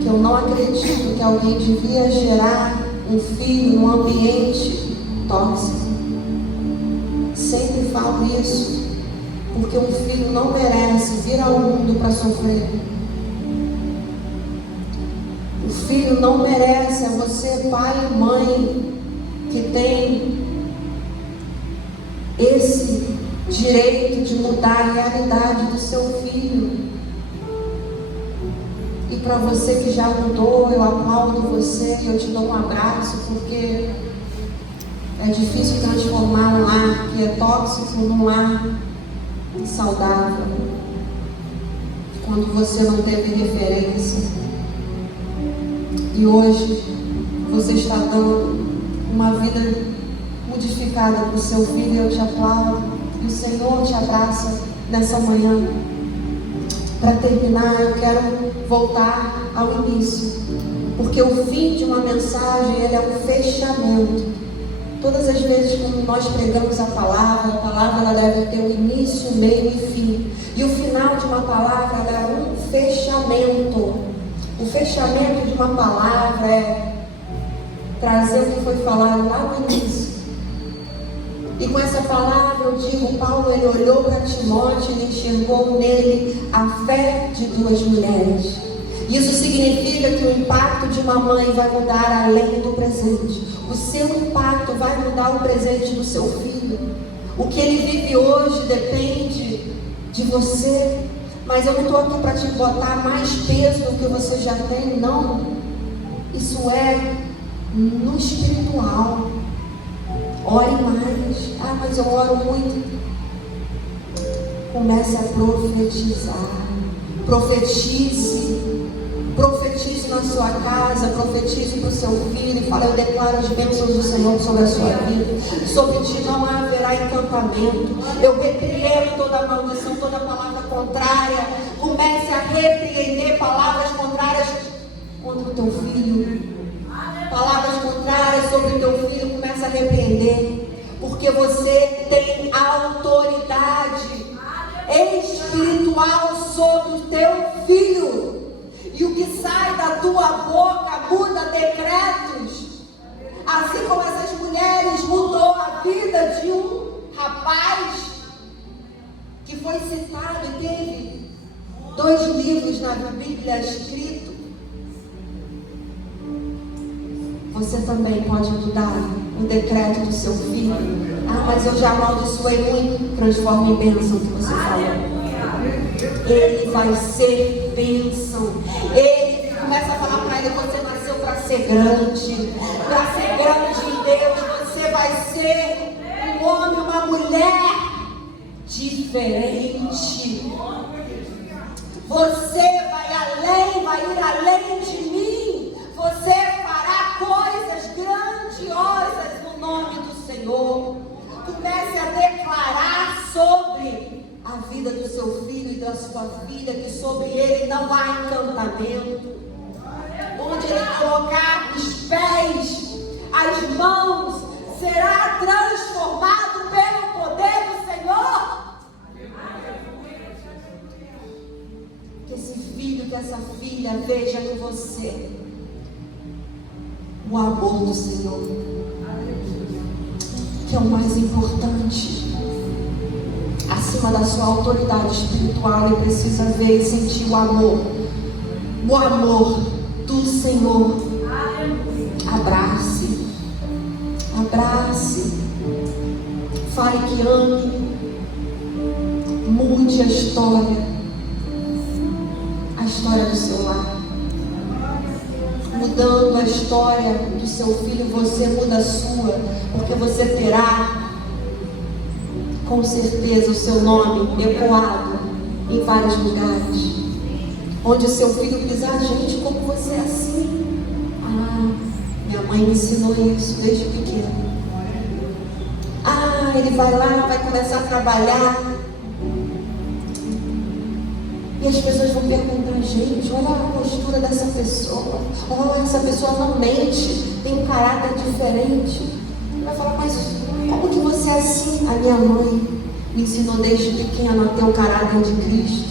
que eu não acredito que alguém devia gerar um filho num ambiente tóxico. Sempre falo isso, porque um filho não merece vir ao mundo para sofrer. O filho não merece. É você, pai e mãe, que tem esse direito de mudar a realidade do seu filho. E para você que já mudou, eu aplaudo você e eu te dou um abraço, porque é difícil transformar um lar que é tóxico num lar saudável, quando você não teve referência. E hoje você está dando uma vida modificada para o seu filho, e eu te aplaudo. E o Senhor te abraça nessa manhã. Para terminar, eu quero voltar ao início, porque o fim de uma mensagem, ele é um fechamento. Todas as vezes quando nós pregamos a palavra ela deve ter um início, meio e fim. E o final de uma palavra ela é um fechamento. O fechamento de uma palavra é trazer o que foi falado lá no início. E com essa palavra eu digo, Paulo ele olhou para Timóteo e enxergou nele a fé de duas mulheres. Isso significa que o impacto de uma mãe vai mudar além do presente. O seu impacto vai mudar o presente do seu filho. O que ele vive hoje depende de você. Mas eu não estou aqui para te botar mais peso do que você já tem, não. Isso é no espiritual. Ore mais. Ah, mas eu oro muito. Comece a profetizar. Profetize. Profetize na sua casa, profetize para o seu filho, fala, eu declaro as bênçãos do Senhor sobre a sua vida, sobre ti não haverá encantamento, eu repreendo toda maldição, toda palavra contrária, comece a repreender palavras contrárias contra o teu filho, palavras contrárias sobre o teu filho, comece a repreender, porque você tem autoridade espiritual sobre o teu filho. E o que sai da tua boca muda decretos. Assim como essas mulheres mudou a vida de um rapaz que foi citado e teve 2 livros na Bíblia escritos. Você também pode mudar o decreto do seu filho. Ah, mas eu já amaldiçoei muito. Transforme em bênção o que você falou. Ele vai ser bênção. Ele começa a falar para ele: você nasceu para ser grande. Para ser grande em Deus, você vai ser um homem, uma mulher diferente. Você vai ir além de mim. Você fará coisas grandiosas no nome do Senhor. Comece a declarar sobre a vida do seu filho e da sua filha, que sobre ele não há encantamento. Onde ele colocar os pés, as mãos, será transformado pelo poder do Senhor. Que esse filho, que essa filha veja em você o amor do Senhor, que é o mais importante. Acima da sua autoridade espiritual, ele precisa ver e sentir o amor do Senhor. Abrace, fale que ame, mude a história do seu lar. Mudando a história do seu filho, você muda a sua, porque você terá com certeza o seu nome ecoado em vários lugares. Onde o seu filho pisar, gente, como você é assim? Ah, minha mãe me ensinou isso desde pequeno. Ah, ele vai lá, vai começar a trabalhar. E as pessoas vão perguntar: gente, olha a postura dessa pessoa. Olha, essa pessoa não mente, tem um caráter diferente. Ele vai falar: mas como que você é assim? A minha mãe me ensinou desde pequena a ter o caráter de Cristo.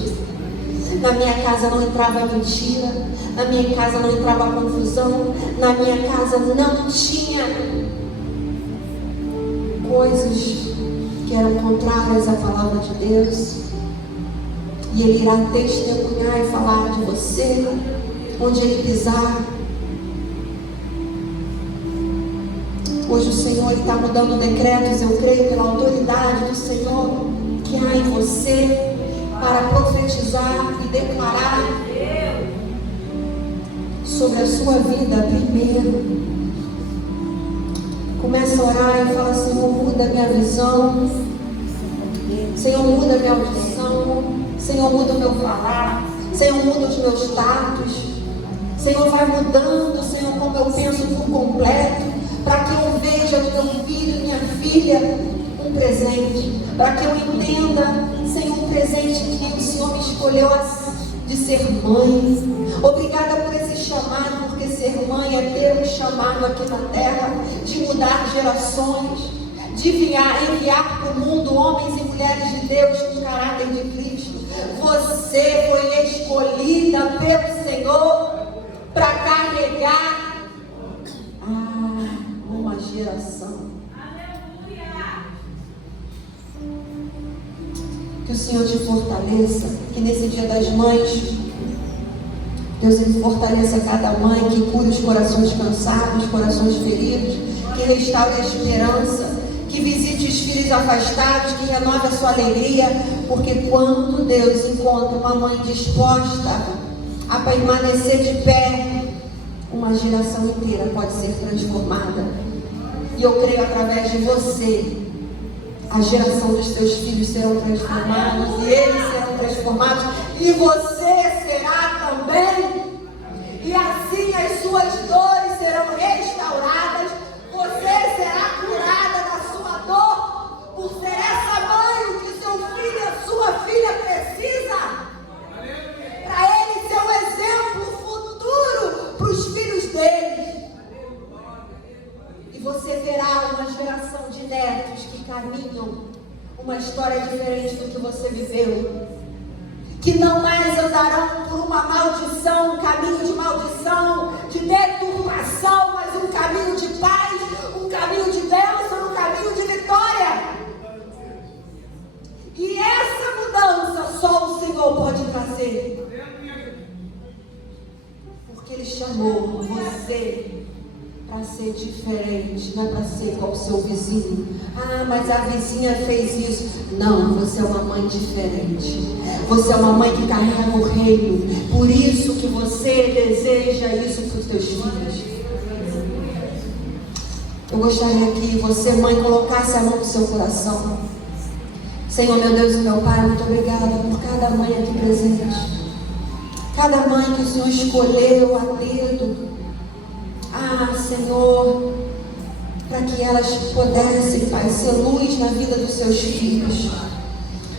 Na minha casa não entrava mentira, na minha casa não entrava confusão, na minha casa não tinha coisas que eram contrárias à palavra de Deus. E ele irá testemunhar e falar de você, onde ele pisar. Hoje o Senhor está mudando decretos, eu creio, pela autoridade do Senhor que há em você, para profetizar e declarar sobre a sua vida primeiro. Começa a orar e fala: Senhor, muda a minha visão, Senhor, muda a minha audição, Senhor, muda o meu falar, Senhor, muda os meus status, Senhor, vai mudando, Senhor, como eu penso por completo, para que eu veja no meu filho e minha filha um presente, para que eu entenda, Senhor, um presente que o Senhor me escolheu de ser mãe. Obrigada por esse chamado, porque ser mãe é ter um chamado aqui na terra de mudar gerações. gerações, de enviar para o mundo homens e mulheres de Deus com caráter de Cristo. Você foi escolhida pelo Senhor para carregar uma geração. Que o Senhor te fortaleça, que nesse Dia das Mães, Deus ele fortaleça cada mãe, que cure os corações cansados, os corações feridos, que restaure a esperança, que visite os filhos afastados, que renove a sua alegria, porque quando Deus encontra uma mãe disposta a permanecer de pé, uma geração inteira pode ser transformada. E eu creio através de você, a geração dos seus filhos serão transformados, e eles serão transformados, e você será também. E assim as suas dores serão restauradas, você será curada da sua dor, por ser essa mãe que seu filho e sua filha precisa, para ele ser um exemplo futuro para os filhos deles. E você verá uma geração de netos que caminham uma história diferente do que você viveu, que não mais andarão por uma maldição, um caminho de maldição, de deturpação, mas um caminho de paz, um caminho de bênção, um caminho de vitória. E essa mudança só o Senhor pode trazer, porque Ele chamou você para ser diferente, não é para ser igual o seu vizinho. Mas a vizinha fez isso. Não, você é uma mãe diferente. Você é uma mãe que carrega o reino. Por isso que você deseja isso para os teus filhos. Eu gostaria que você, mãe, colocasse a mão no seu coração. Senhor, meu Deus e meu Pai, muito obrigada por cada mãe aqui presente. Cada mãe que o Senhor escolheu a dedo. Senhor, para que elas pudessem, Pai, ser luz na vida dos seus filhos.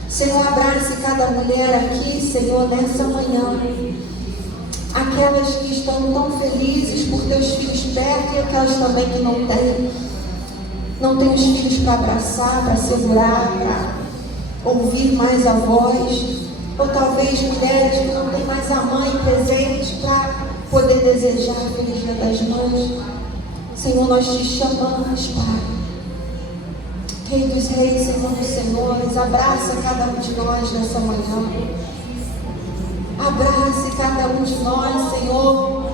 Senhor, abrace cada mulher aqui, Senhor, nessa manhã. Aquelas que estão tão felizes por teus filhos perto e aquelas também que não têm. Não têm os filhos para abraçar, para segurar, para ouvir mais a voz. Ou talvez mulheres que não têm mais a mãe presente para poder desejar a feliz Dia das Mães. Senhor, nós te chamamos, Pai. Rei dos reis, Senhor dos senhores, abraça cada um de nós nessa manhã. Abrace cada um de nós, Senhor.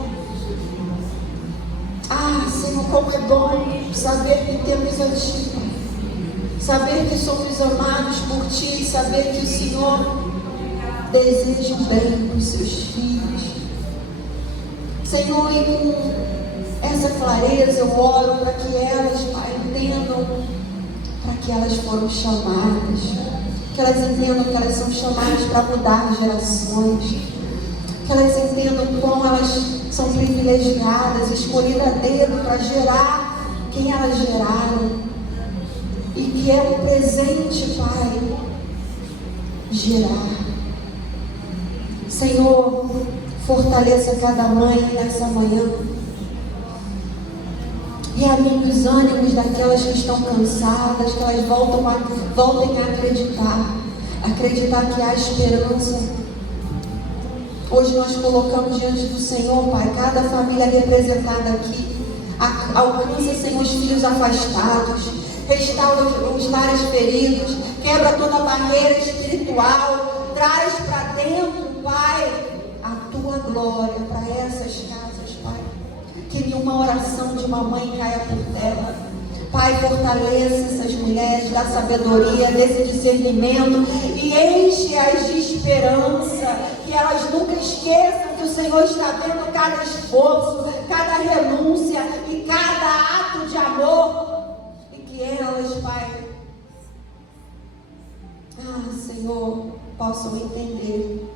Senhor, como é bom saber que temos a Ti, saber que somos amados por Ti, saber que o Senhor deseja o bem para os seus filhos. Senhor, e com essa clareza eu oro para que elas, Pai, entendam para que elas foram chamadas, que elas entendam que elas são chamadas para mudar gerações, que elas entendam como elas são privilegiadas, escolhidas a dedo para gerar quem elas geraram, e que é um presente, Pai, gerar. Senhor, fortaleça cada mãe nessa manhã. E alinhe os ânimos daquelas que estão cansadas, que elas voltem a acreditar que há esperança. Hoje nós colocamos diante do Senhor, Pai, cada família representada aqui. Alcança, Senhor, os filhos afastados, restaura os lares feridos, quebra toda barreira espiritual, traz para dentro, Pai, a Tua glória para essas casas, Pai. Que nenhuma oração de uma mãe caia por terra. Pai, fortaleça essas mulheres, dá sabedoria, desse discernimento e enche-as de esperança, que elas nunca esqueçam que o Senhor está vendo cada esforço, cada renúncia e cada ato de amor, e que elas, Pai, Senhor, possam entender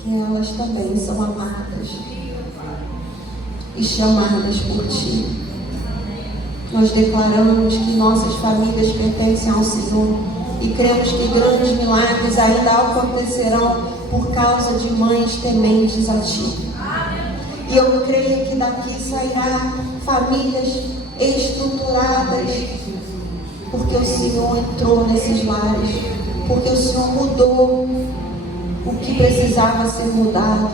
que elas também são amadas e chamadas por Ti. Nós declaramos que nossas famílias pertencem ao Senhor e cremos que grandes milagres ainda acontecerão por causa de mães tementes a Ti. E eu creio que daqui sairá famílias estruturadas, porque o Senhor entrou nesses lares, porque o Senhor mudou o que precisava ser mudado.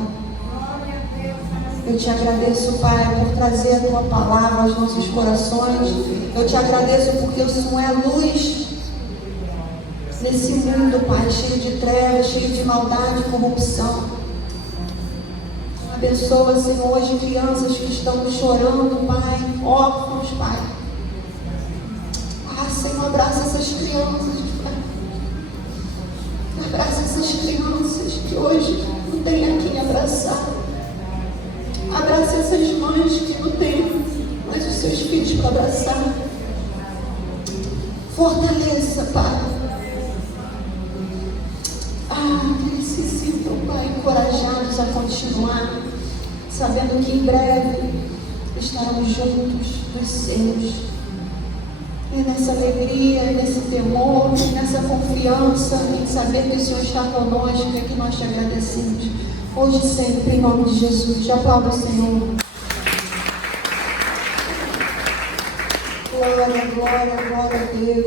Eu te agradeço, Pai, por trazer a Tua palavra aos nossos corações. Eu te agradeço porque o Senhor é luz nesse mundo, Pai, cheio de trevas, cheio de maldade e corrupção. Abençoa, Senhor, hoje crianças que estão chorando, Pai, órfãos, Pai. Senhor, abraça essas crianças, Pai. Abraça essas crianças que hoje não tem a quem abraçar. Abraça essas mães que não têm mais os seus filhos para abraçar. Fortaleça, Pai. Que eles se sintam, Pai, encorajados a continuar, sabendo que em breve estarão juntos dos seus. E nessa alegria, nesse temor, nessa confiança em saber que o Senhor está conosco, é que nós te agradecemos. Hoje e sempre, em nome de Jesus. Te aplaudo, Senhor. Glória, glória, glória a Deus.